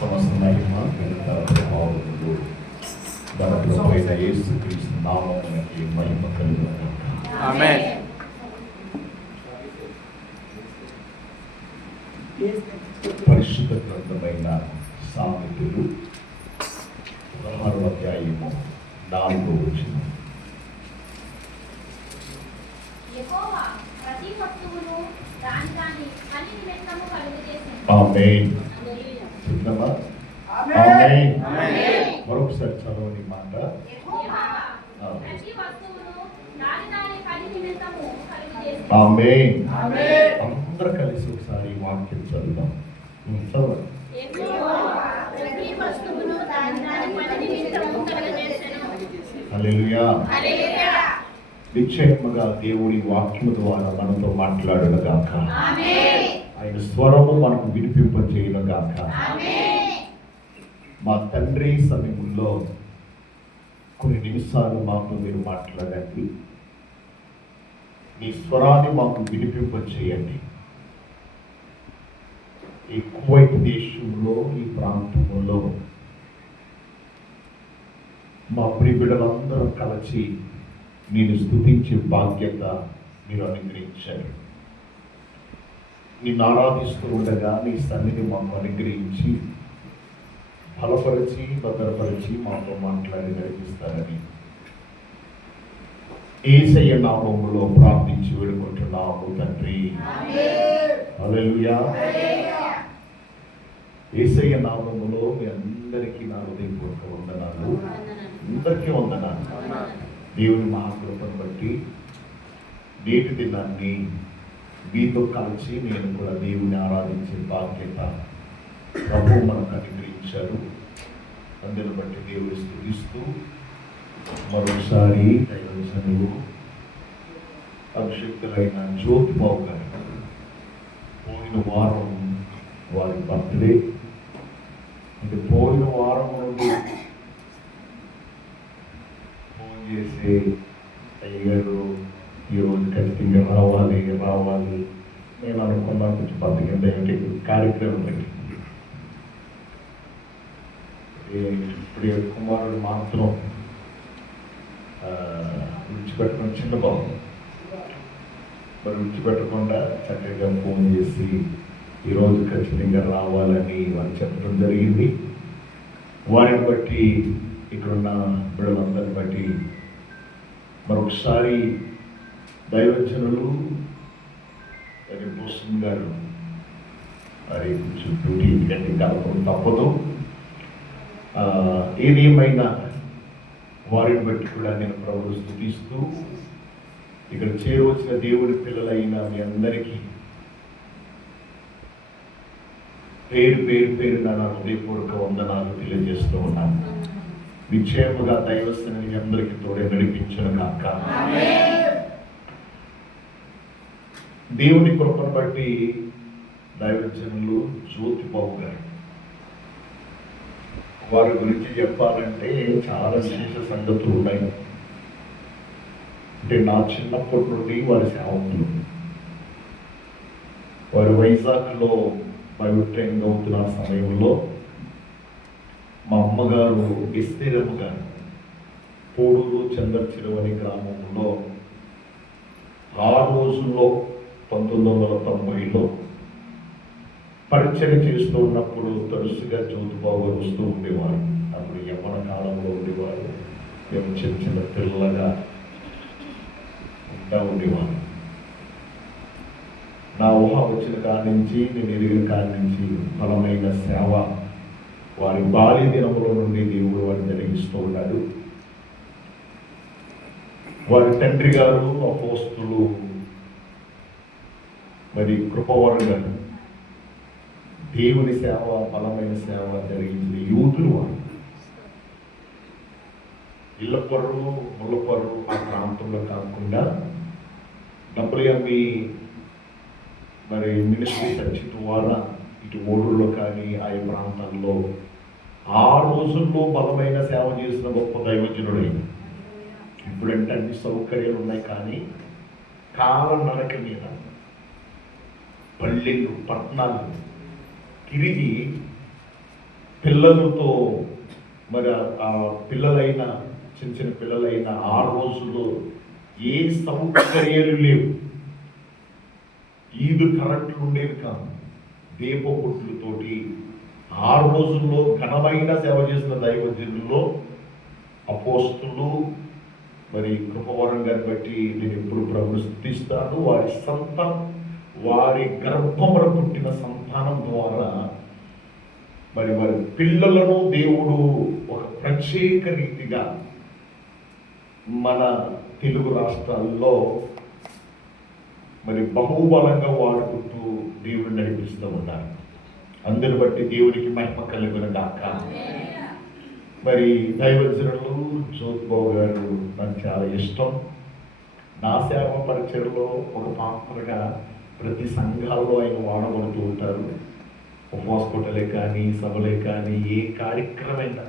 సమస్త మహిమ ఘనత ప్రభావములు మన ప్రభువైన యేసుక్రీస్తు నామమునకి మహిమ కలుగును గాక. ఆమేన్. పరిశుద్ధ గ్రంథమైన సామెతలు 16వ అధ్యాయము 4వ వచనం. యెహోవా ప్రతి వస్తువును దాని దాని పని నిమిత్తము కలుగజేసెను. ఆమేన్. చిన్నమా? ఆమేన్. ఆమేన్. మరొకసారి చదవని మాట. యెహోవా ప్రతి వస్తువును దాని దాని పని నిమిత్తము కలుగజేసెను. ఆమేన్. ఆమేన్. అందరూ కలిసి ఒకసారి ఈ వాక్యం చదువుదాం. చదవండి. యెహోవా ప్రతి వస్తువును దాని దాని పని నిమిత్తము కలుగజేసెను. హల్లెలూయా. హల్లెలూయా. నిశ్చయముగా దేవుడి వాక్యము ద్వారా మనతో మాట్లాడును గాక. ఆమేన్. ఆయన స్వరము మనకు వినిపింపజేయును గాక. ఆమేన్. మా తండ్రి సమయంలో కొన్ని నిమిషాలు మాకు మీరు మాట్లాడండి. మీ స్వరాన్ని మాకు వినిపింపజేయండి. ఈ కువైట్ దేశంలో, ఈ ప్రాంతంలో మా ప్రియబిడ్డలందరూ కలిసి నేను స్తుతించే బాధ్యత మీరు అనుగ్రహించారు. నిన్ను ఆరాధిస్తూ ఉండగా నీ సన్నిధి మాకు అనుగ్రహించి బలపరిచి భద్రపరిచి మాతో మాట్లాడి నడిపిస్తారని యేసయ్య నామములో ప్రార్థించి వేడుకుంటున్నాము తండ్రి. హల్లెలూయా. యేసయ్య నామములో మీ అందరికీ నా హృదయపూర్వక వందనాలు. అందరికీ వందనాలు. దేవుని మహాకృపను బట్టి నేటి దినాన్ని మీతో కలిసి నేను కూడా దేవుని ఆరాధించే బాధ్యత ప్రభు మనకు అనుగ్రహించారు. అందుని బట్టి దేవుని స్తుతిస్తూ మరొకసారి దైవజనులు అభిషక్తులైన జ్యోతిబాబు గారు పోయిన వారం వారి బర్త్డే, అంటే పోయిన వారం నుండి ఫోన్ చేసి అయ్యగారు ఈరోజు ఖచ్చితంగా రావాలి నేను అనుకున్నాను. కొంచెం బతికింది ఏమిటి కార్యక్రమం పెట్టి ఇప్పుడు కుమారుడు మాత్రం విడిచిపెట్టుకుని చిన్న బాబు మరి విడిచిపెట్టకుండా చక్కగా ఫోన్ చేసి ఈరోజు ఖచ్చితంగా రావాలని వారు చెప్పడం జరిగింది. వారిని బట్టి ఇక్కడున్న బిడ్డలందరిని బట్టి మరొకసారి దైవజనులు భూషణ్ గారు మరి కొంచెం డ్యూటీ గట్టి కలపడం తప్పదు. ఏదేమైనా వారిని బట్టి కూడా నేను ప్రభువు స్తుతిస్తూ ఇక్కడ చేరవచ్చిన దేవుడి పిల్లలైన మీ అందరికీ పేరు నా హృదయపూర్వక వందనాలు తెలియజేస్తూ ఉన్నాను. నిశ్చయముగా దైవస్థానం మీ అందరికీ తోడే నడిపించను గాక. దేవుని కృపను బట్టి దైవజనులు జ్యోతిబాబు గారు వారి గురించి చెప్పాలంటే చాలా విశేష సంగతులు ఉన్నాయి. అంటే నా చిన్నప్పటి నుండి వారి సేవకులు, వారు వైజాగ్లో ప్రైవేట్ ట్రైనింగ్ అవుతున్న సమయంలో మా అమ్మగారు ఎస్తేరమ్మ గారు పోడూరు చంద్రచిరవని గ్రామంలో ఆ రోజుల్లో 1990లో పరిచయం చేస్తూ ఉన్నప్పుడు తరచుగా జ్యోతిబాబు గారు వస్తూ ఉండేవారు. అప్పుడు యవ్వన కాలంలో ఉండేవారు. మేము చిన్న పిల్లగా ఉంటా ఉండేవారు. నా ఊహ వచ్చిన కాడి నుంచి, నేను ఎదిగిన కాడి నుంచి బలమైన సేవ వారి బాల్య దినముల నుండి దేవుడు వారిని జరిగిస్తూ ఉన్నాడు. వారి తండ్రి గారు అపోస్తులు మరి కృపవరం గారు దేవుని సేవ, బలమైన సేవ జరిగించిన యూతులు వారు. ఇళ్ళపర్రు, ముళ్ళపర్రు ఆ ప్రాంతంలో కాకుండా డబ్బులు అమ్మి మరి మినిస్ట్రీ చర్చి ద్వారా ఇటు ఓడూరులో కానీ ఆయా ప్రాంతాల్లో ఆ రోజుల్లో బలమైన సేవ చేసిన గొప్ప దైవజనుడైన. ఇప్పుడంటే అన్ని సౌకర్యాలు ఉన్నాయి, కానీ కాలం నడక మీద పల్లెలు పట్టణాలు తిరిగి పిల్లలతో మరి ఆ పిల్లలైన చిన్న చిన్న పిల్లలైన ఆ రోజుల్లో ఏ సౌకర్యాలు లేవు, ఈదు కరెంట్లు ఉండేవి కాదు, దీపపుట్లతోటి ఆ రోజుల్లో ఘనమైన సేవ చేసిన దైవజనుల్లో అపోస్తులు మరి కృపవరం గారిని బట్టి నేను ఎప్పుడు ప్రభుని స్తుతిస్తాను. వారి గర్భమున పుట్టిన సంతానం ద్వారా మరి వారి పిల్లలను దేవుడు ఒక ప్రత్యేక రీతిగా మన తెలుగు రాష్ట్రాల్లో మరి బహుబలంగా వాడుకుంటూ దేవుడు నడిపిస్తూ ఉన్నారు. అందరి బట్టి దేవునికి మహిమ కలుగును గాక. మరి దైవజనులు జ్యోతిబాబు గారు నాకు చాలా ఇష్టం. నా సేవ పరిచయలో ఒక పాత్రగా ప్రతి సంఘాల్లో ఆయన వాడబడుతూ ఉంటారు. హాస్పిటలే కానీ సభలే కానీ ఏ కార్యక్రమైనా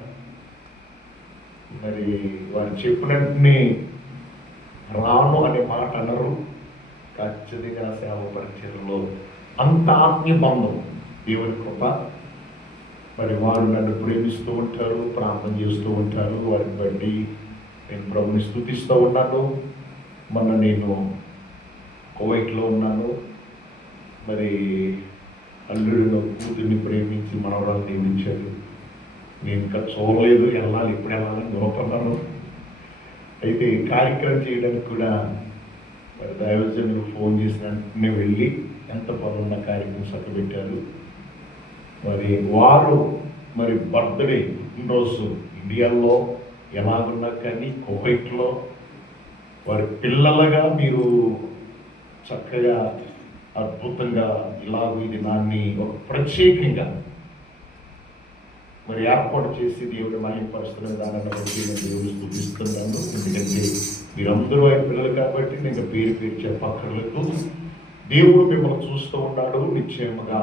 మరి వారు చెప్పినట్టునే రాను అనే మాట అనరు. ఖచ్చితంగా సేవ పరిచయలో అంత ఆత్మీయ బంధం, దేవుని కృప. మరి వారు నన్ను ప్రేమిస్తూ ఉంటారు, ప్రార్థన చేస్తూ ఉంటారు. వారిని బట్టి నేను ప్రభుని స్తుతిస్తూ ఉన్నాను. మొన్న నేను కువైట్లో ఉన్నాను. మరి అల్లుడిలో కూతుర్ని ప్రేమించి మనవరాలు దీవించారు. నేను ఇంకా చూడలేదు, వెళ్ళాలి, ఇప్పుడు వెళ్ళాలని దూరపడ్డాను. అయితే కార్యక్రమం చేయడానికి కూడా మరి దైవజనులు ఫోన్ చేసిన వెంటనే వెళ్ళి ఎంత పనున్న కార్యక్రమం చక్కబెట్టారు. మరి వారు మరి బర్త్డే పుట్టినరోజు ఇండియాలో ఎలాగున్నా కానీ కువైట్లో వారి పిల్లలుగా మీరు చక్కగా అద్భుతంగా ఇలాగూ ఈ దినాన్ని ఒక ప్రత్యేకంగా మరి ఏర్పాటు చేసి దేవుడు మహిమపరుస్తున్న దానిని బట్టి నేను దేవుడు స్తుతిస్తున్నాను. ఎందుకంటే మీరందరూ ఆయన పిల్లలు కాబట్టి నేను పేరు చెప్పక్కర్లేదు. దేవుడు మిమ్మల్ని చూస్తూ ఉన్నాడు. నిశ్చయముగా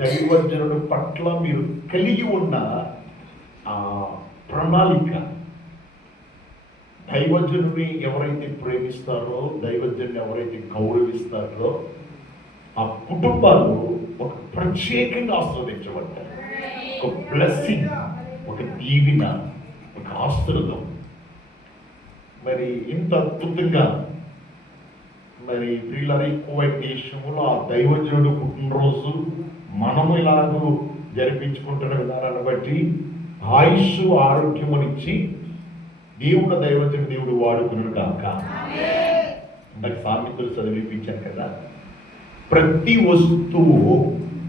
దైవజనుడు పట్ల మీరు కలిగి ఉన్న ఆ ప్రణాళిక, దైవజనుని ఎవరైతే ప్రేమిస్తారో, దైవజనుని ఎవరైతే గౌరవిస్తారో ఆ కుటుంబాలు ఒక ప్రత్యేకంగా ఆస్వాదించబడతారు. ఒక బ్లెస్సింగ్, ఒక దీవెన, ఒక ఆశీర్వాదం. మరి ఇంత అద్భుతంగా మరి పిల్లలు కువైట్ దేశంలో ఆ దైవజనుడు పుట్టినరోజు మనము ఇలాగూ జరిపించుకుంటున్న విధానాన్ని బట్టి ఆయుష్ ఆరోగ్యమునిచ్చి దేవుడు దైవజనుడు వాడుకున్నాడు కాక. నాకు సామెతలు చదివిపించాను కదా, ప్రతి వస్తువు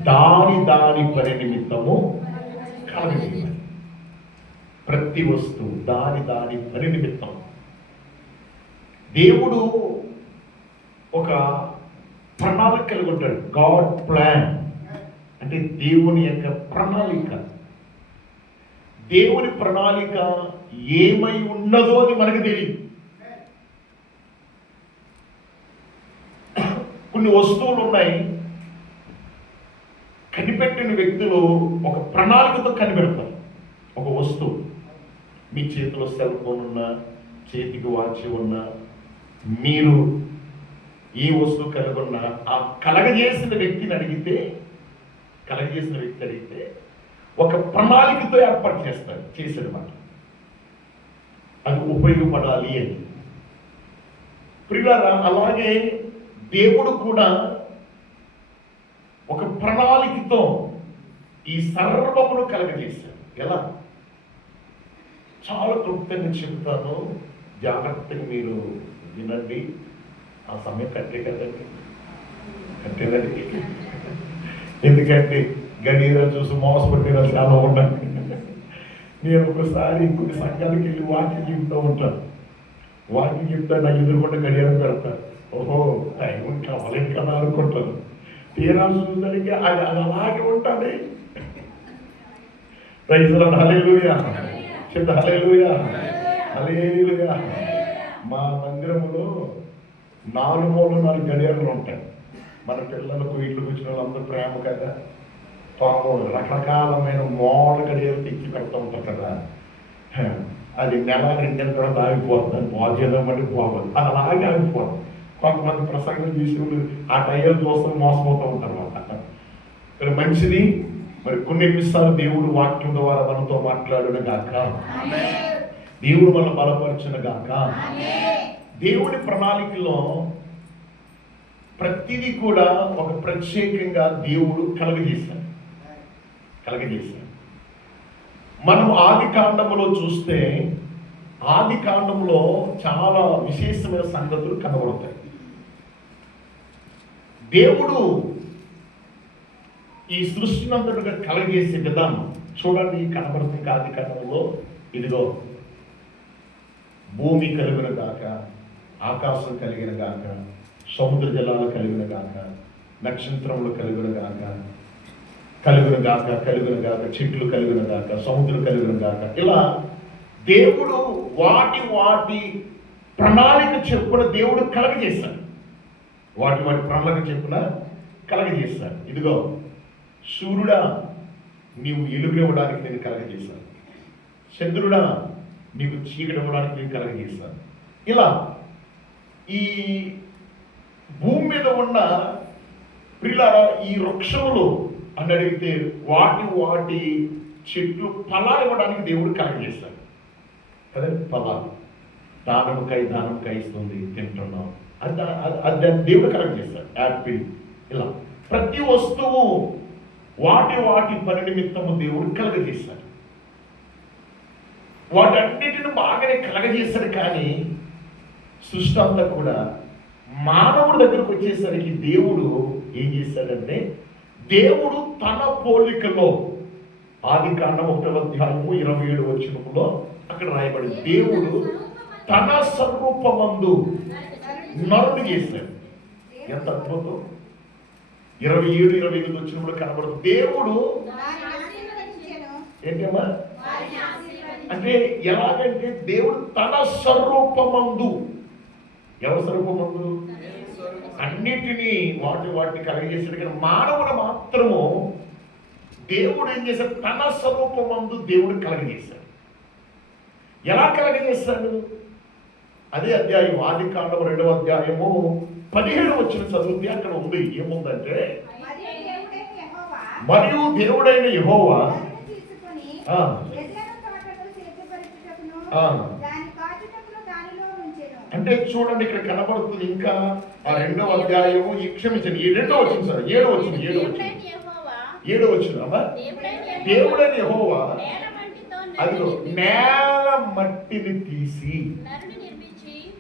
దాని పని నిమిత్తము కలగజేయాలి. ప్రతి వస్తువు దాని పని నిమిత్తం. దేవుడు ఒక ప్రణాళిక కలిగి ఉంటాడు. గాడ్ ప్లాన్ అంటే దేవుని యొక్క ప్రణాళిక. దేవుని ప్రణాళిక ఏమై ఉన్నదో అని మనకు తెలియదు. కొన్ని వస్తువులు ఉన్నాయి, కనిపెట్టిన వ్యక్తులు ఒక ప్రణాళికతో కనిపెడతారు. ఒక వస్తువు మీ చేతిలో సెల్ ఫోన్ ఉన్నా, చేతికి వాచి ఉన్నా, మీరు ఏ వస్తువు కనుగొన్నా ఆ కలగజేసిన వ్యక్తి అడిగితే ఒక ప్రణాళికతో ఏర్పాటు చేసేదన్నమాట. అది ఉపయోగపడాలి అని. ప్రియులారా, అలాగే దేవుడు కూడా ఒక ప్రణాళికతో ఈ సర్వమును కలగజేశాడు. ఎలా? చాలా క్లుప్తంగా చెప్తాను, జాగ్రత్తగా మీరు వినండి. ఆ సమయం కట్టేదండి. ఎందుకంటే గడియలు చూసి మోసపడిన చాలా ఉన్నాయి. నేను ఒకసారి ఇంకొక సంఘానికి వెళ్ళి వాకింగ్ చెప్తూ ఉంటాను. వాకింగ్ చెప్తా నాకు ఎదురుకుండా గడియారం పెడతాను. ఓహో, టైం కావాలి కదా అనుకుంటాను. తీరా చూసరికి అది అలాగే ఉంటుంది. రైతులను హల్లెలూయా చెప్త, హల్లెలూయా హల్లెలూయా. మా మందిరములో 4 మూలలు 4 గడియారాలు ఉంటాయి. మన పిల్లలకు ఇళ్ళు వచ్చిన వాళ్ళందరూ ప్రేమ కదా, పాపం రకరకాలమైన మోడల్ గడియాలు తెచ్చి పెడతా ఉంటారు కదా. అది నెల 2 నెలల తర్వాత ఆగిపోతుంది. బాగు చేయడం అంటే పోవాలి, అది అలాగే ఆగిపోతుంది. కొంతమంది ప్రసంగం చేసిన ఆ టైర్లు చూస్తే మోసపోతూ ఉంటారు అన్నమాట. మంచిది మరి కొన్ని నిమిషాలు దేవుడు వాక్యం ద్వారా మనతో మాట్లాడును గాక. దేవుడు మన బలపరచును గాక. దేవుడి ప్రణాళికలో ప్రతిదీ కూడా ఒక ప్రత్యేకంగా దేవుడు కలగజేశాడు. మనం ఆది కాండములో చూస్తే ఆది కాండంలో చాలా విశేషమైన సంగతులు కనబడతాయి. దేవుడు ఈ సృష్టినంతటిగా కలగజేసే విధానం చూడండి కనబడుతుంది. ఆది కాండంలో ఇదిగో భూమి కలిగిన గాక, ఆకాశం కలిగిన గాక, సముద్ర జలాలు కలిగిన గాక, నక్షత్రములు కలిగిన గాక, చెట్లు కలిగిన గాక, సముద్రం కలిగిన గాక, ఇలా దేవుడు వాటి ప్రణాళిక చెప్పున దేవుడు కలగజేశాడు. వాటి ప్రణాళిక చెప్పున కలగజేశాడు. ఇదిగో సూర్యుడా నీవు ఎలుగివ్వడానికి నేను కలగజేశాను, చంద్రుడా నీకు చీకటి ఇవ్వడానికి నేను కలగజేశాను. ఇలా ఈ భూమి మీద ఉన్న ప్రియులారా ఈ వృక్షములు అని అడిగితే వాటి చెట్లు ఫలాలు ఇవ్వడానికి దేవుడు కలగజేశాడు కదండి. ఫలాలు దానంకాయ ఇస్తుంది, తింటున్నాం, అది దేవుడు కలగజేశాడు. యాపిల్, ఇలా ప్రతి వస్తువు వాటి పని నిమిత్తము దేవుడు కలగజేశాడు. వాటన్నిటిని బాగానే కలగజేశాడు. కానీ సృష్టి అంతా కూడా మానవుడి దగ్గరకు వచ్చేసరికి దేవుడు ఏం చేశాడంటే, దేవుడు తన పోలికలో ఆది కాండం 1:27 అక్కడ రాయబడింది, దేవుడు తన స్వరూపమందు నరుని చేశాడు. ఎంత అద్భుతం! 27-28 కనబడుతుంది. దేవుడు ఏంటమ్మా అంటే ఎలాగంటే దేవుడు తన స్వరూపమందు, ఎవరి స్వరూపమందు? అన్నిటినీ వాటిని కలగజేశాడు. కానీ మానవుడు మాత్రము దేవుడు ఏం చేశాడు? తన స్వరూపమందు దేవుడు కలగజేశాడు. ఎలా కలగజేశాడు? అదే అధ్యాయం ఆది కాండం 2:17 చదివితే అక్కడ ఉంది. ఏముందంటే, మరియు దేవుడైన యెహోవా అంటే చూడండి ఇక్కడ కనబడుతుంది. ఇంకా ఆ 2వ అధ్యాయము క్షమించండి, ఈ 2వ వచనం సార్ 7వ వచనం అమ్మా. దేవుడైన యెహోవా అదిగో నేల మట్టిని తీసి,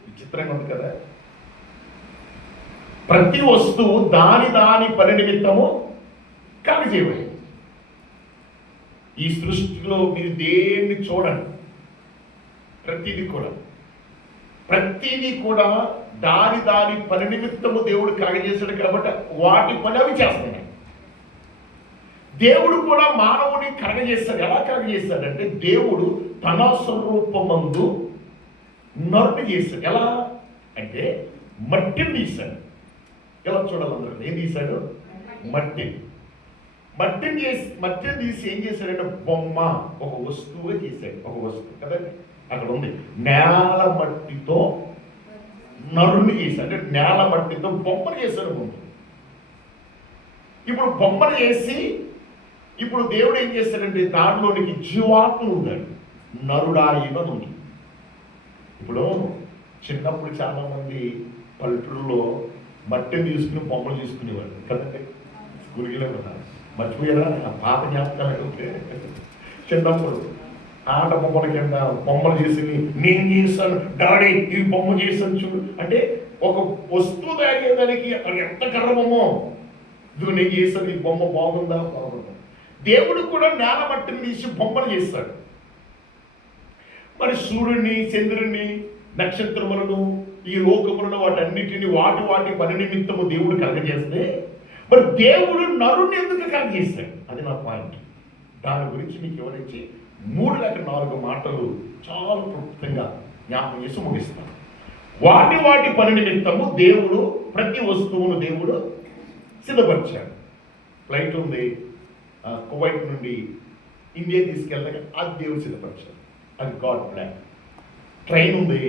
విచిత్రంగా ఉంది కదా, ప్రతి వస్తువు దాని పని నిమిత్తము కలగజేయబడి. ఈ సృష్టిలో మీరు దేన్ని చూడండి, ప్రతిదీ కూడా దాని పని నిమిత్తము దేవుడు కలగజేశాడు. కాబట్టి వాటి పని అవి చేస్తున్నాయి. దేవుడు కూడా మానవుని కలగజేశాడు. ఎలా కలగజేశాడంటే, దేవుడు తన స్వరూపమందు నరుని చేశాడు. ఎలా అంటే మట్టిని తీశాడు. ఎలా చూడాలి అందరూ? ఏం తీశాడు? మట్టిని తీసి ఏం చేశాడంటే బొమ్మ, ఒక వస్తువుగా చేశాడు. ఒక వస్తువు కదండి అక్కడ ఉంది. నేల మట్టితో నరుని చేశాడు. అంటే నేల మట్టితో బొమ్మను చేశాడు ముందు. ఇప్పుడు బొమ్మను చేసి ఇప్పుడు దేవుడు ఏం చేశాడంటే దాంట్లోనికి జీవాత్మ ఉన్నాడు. నరుడాయిన ఉంది. ఇప్పుడు చిన్నప్పుడు చాలా మంది పల్లెటూరులో మట్టిని తీసుకుని బొమ్మలు తీసుకునేవాడు కదండి. స్కూల్కి ఉన్నారు, మర్చిపోయారా? పాత జ్ఞాపకాలు చిన్నప్పుడు ఆట బొమ్మల కింద బొమ్మలు చేసి నేను చేశాను డాడీ ఈ బొమ్మ చేశాను చూడు అంటే, ఒక వస్తువు తాగేదానికి అక్కడ ఎంత గర్వమో, ఇదిగో నేను చేశాను, ఈ బొమ్మ బాగుందా బాగుందా. దేవుడు కూడా నేల మట్టిని తీసి బొమ్మలు చేస్తాడు. మరి సూర్యుడిని, చంద్రుడిని, నక్షత్రములను, ఈ లోకములను, వాటన్నిటిని వాటి పని నిమిత్తము దేవుడు కలగజేస్తే, మరి దేవుడు నరుని ఎందుకు కలగజేస్తాడు? అది నా పాయింట్. దాని గురించి మీకు వివరించి 3-4 మాటలు చాలా క్లుప్తంగా జ్ఞాపకం చేసి ముగిస్తాను. వాటి పని నిమిత్తము దేవుడు ప్రతి వస్తువును దేవుడు సిద్ధపరిచాడు. ఫ్లైట్ ఉంది కువైట్ నుండి ఇండియా తీసుకెళ్ళక, అది దేవుడు సిద్ధపరిచాడు. అది గాడ్ ప్లాన్. ట్రైన్ ఉంది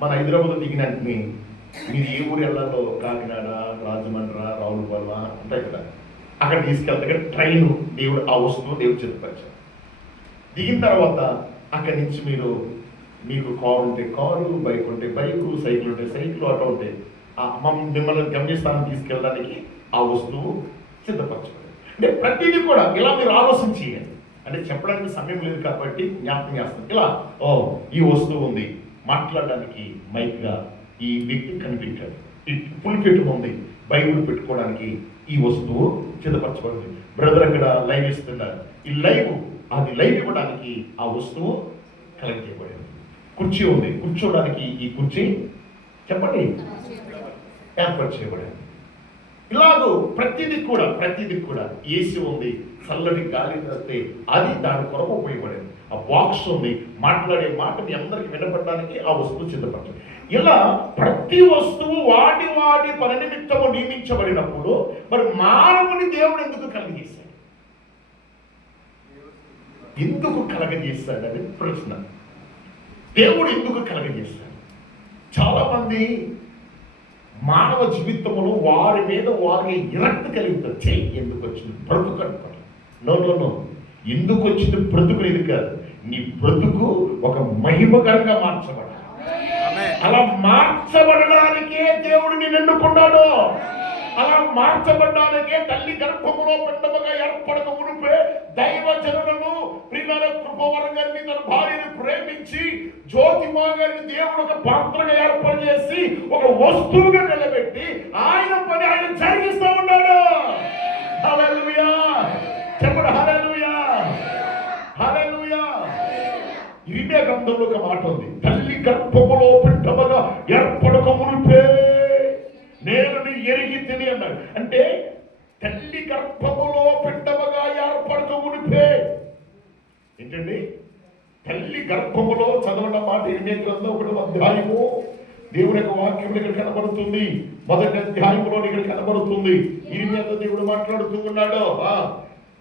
మన హైదరాబాద్లో దిగిన వెంటనే మీరు ఏ ఊరు వెళ్ళాలో, కాకినాడ, రాజమండ్రి, రావులపాలెం ఉంటాయి కదా, అక్కడ తీసుకెళ్తే ట్రైన్ దేవుడు ఆ వస్తువు దేవుడు సిద్ధపరిచాడు. దిగిన తర్వాత అక్కడి నుంచి మీకు కారు ఉంటే కారు, బైక్ ఉంటే బైకు, సైకిల్ ఉంటే సైకిల్, ఆటో ఉంటే మిమ్మల్ని గమ్యస్థానం తీసుకెళ్ళడానికి ఆ వస్తువు సిద్ధపరచబడింది. అంటే ప్రతిదీ కూడా ఇలా మీరు ఆలోచించి, అంటే చెప్పడానికి సమయం లేదు కాబట్టి జ్ఞాపకం చేస్తాం. ఇలా ఈ వస్తువు ఉంది, మాట్లాడడానికి మైక్గా ఈ వ్యక్తి కనిపించాడు, ఈ పులిపెట్టు ఉంది, బైబుల్ పెట్టుకోవడానికి ఈ వస్తువు సిద్ధపరచబడింది. బ్రదర్ అక్కడ లైవ్ ఇస్తున్నారు, ఈ లైవ్ అది లైవ్ ఇవ్వడానికి ఆ వస్తువు కలెక్ట్ చేయబడింది. కుర్చీ ఉంది, కూర్చోవడానికి ఈ కుర్చీ చెప్పండి ఏర్పాటు చేయబడింది. ఇలాగూ ప్రతిదీ కూడా ఏసీ ఉంది, చల్లటి గాలి వస్తే అది దాని కొరకు ఉపయోగపడింది. ఆ బాక్స్ ఉంది, మాట్లాడే మాట మీ అందరికి వినపడడానికి ఆ వస్తువు సిద్ధపరచండి. ఇలా ప్రతి వస్తువు వాటి పని నిమిత్తము నియమించబడినప్పుడు మరి మానవుని దేవుడు ఎందుకు కలగజేశాడు? ఎందుకు కలగజేశాడు అని ప్రశ్న. దేవుడు ఎందుకు కలగజేశాడు? చాలా మంది మానవ జీవితంలో వారి మీద వారికి విరక్తి కలుగుతారు. చెయ్యి ఎందుకు వచ్చింది బ్రతుకు అంటారు. నో, ఎందుకు వచ్చింది బ్రతుకు ఇది కాదు, నీ బ్రతుకు ఒక మహిమకరంగా మార్చబడాలి. అలా మార్చబడడానికే దేవుడు నిన్ను ఎన్నుకున్నాడు. అలా మార్చబడ్డానికే తల్లి గర్భములో పిండముగా ఏర్పడక మునిపే దైవజనులను ప్రియుల కృపవరం గారిని తన భార్యను ప్రేమించి జ్యోతిమా గారిని దేవుడు ఒక పాత్రగా ఏర్పాటు చేసి ఒక వస్తువుగా నిలబెట్టి ఆయన పని ఆయన జరిగిస్తూ ఉన్నాడు. హల్లెలూయా చెప్పండి, హల్లెలూయా హల్లెలూయా. ఇరిమియా గ్రంథంలో ఒక మాట ఉంది, తల్లి గర్భములో పిండముగా ఏర్పడక మునిపే నేను నీ ఎరిగి తిని అన్నాడు. అంటే తల్లి గర్భములో పిండముగా ఏర్పడక మునిపే ఏంటండి? తల్లి గర్భములో చదవడం మాట ఇరిమియా గ్రంథం 1వ అధ్యాయము దేవుని యొక్క వాక్యం ఇక్కడ కనబడుతుంది. 1వ అధ్యాయంలో ఇక్కడ కనబడుతుంది. ఇరిమియాతో దేవుడు మాట్లాడుతూ ఉన్నాడు.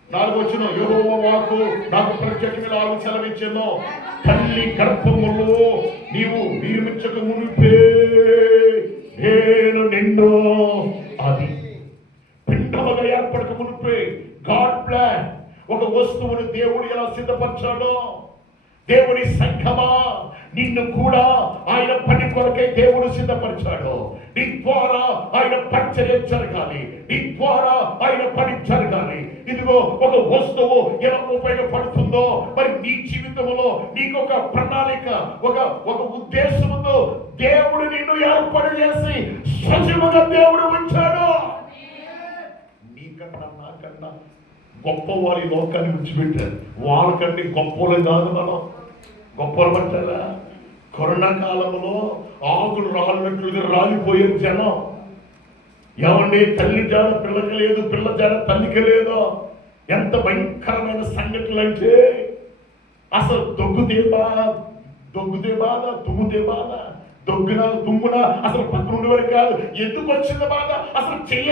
4వ వచనం, యెహోవా వాక్కు నాకు ప్రత్యక్షంగా సెలవిచ్చెను, తల్లి గర్భములో నీవు నిర్మించక మునిపే నేను నిన్ను అది పిండముగా ఏర్పడక మునిపే గాడ్ ప్లాన్. ఒక వస్తువుని దేవుడు ఎలా సిద్ధపరచాడో, దేవుని సంఘమా నిన్ను కూడా ఆయన పని కొరకై దేవుడు సిద్ధపరిచాడు. నీ ద్వారా ఆయన పరిచర్య జరగాలి, నీ ద్వారా ఆయన పని జరగాలి. ఇదిగో ఒక వస్తువు ఎలా ఉపయోగపడుతుందో మరి నీ జీవితంలో నీకు ఒక ప్రణాళిక, ఒక ఉద్దేశం ఉందో. దేవుడు నిన్ను ఏర్పాటు చేసి సజీవంగా దేవుడు ఉంచాడు. నీకన్నా నాకన్నా గొప్ప వారి లోకాన్ని విడిచిపెట్టారు. వాళ్ళకంటే గొప్పలు కాదు, మనం గొప్పలు పట్టారా? కరోనా కాలంలో ఆకులు రాలినట్లుగా రాలిపోయే జనం. ఏమండి, తల్లి జాడ పిల్లకి లేదు, పిల్ల జాడ తల్లికి లేదు. ఎంత భయంకరమైన సంఘటనలు అంటే అసలు తుమ్ముతే బాధ తుమ్మున అసలు పక్కన ఉండే వరకు కాదు, ఎందుకు వచ్చింది బాధ, అసలు చెయ్య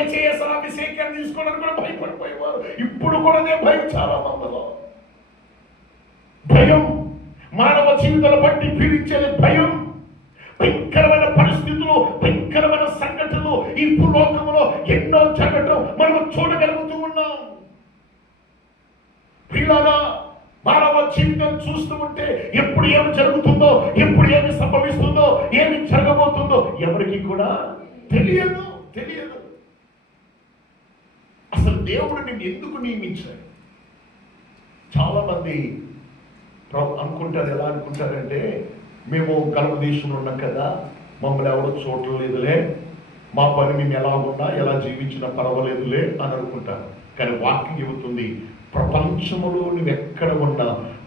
అభిషేకాన్ని తీసుకోవడానికి కూడా భయపడిపోయేవారు. ఇప్పుడు కూడా భయం చాలా మందిలో. భయం మానవ జీవితాలు బట్టి పీడించేది భయం. భయంకరమైన పరిస్థితులు, భయంకరమైన సంఘటనలు ఈ భూలోకంలో ఎన్నో జరగటం మనం చూడగలుగుతూ ఉన్నాం. పిల్లగా మానవ జీవితం చూస్తూ ఉంటే ఎప్పుడు ఏమి జరుగుతుందో, ఎప్పుడు ఏమి సంభవిస్తుందో, ఏమి జరగబోతుందో ఎవరికి కూడా తెలియదు. అసలు దేవుడు నిన్ను ఎందుకు నియమించాడు? చాలా మంది అనుకుంటారు. ఎలా అనుకుంటారంటే, మేము కలవ దేశంలో ఉన్నాం కదా, మమ్మల్ని ఎవరు చూడలేదులే, మా పని మేము ఎలా ఉన్నా ఎలా జీవించినా పర్వాలేదులే అని అనుకుంటారు. కానీ వాక్యం చెబుతుంది, ప్రపంచంలో నువ్వు ఎక్కడ ఉన్నా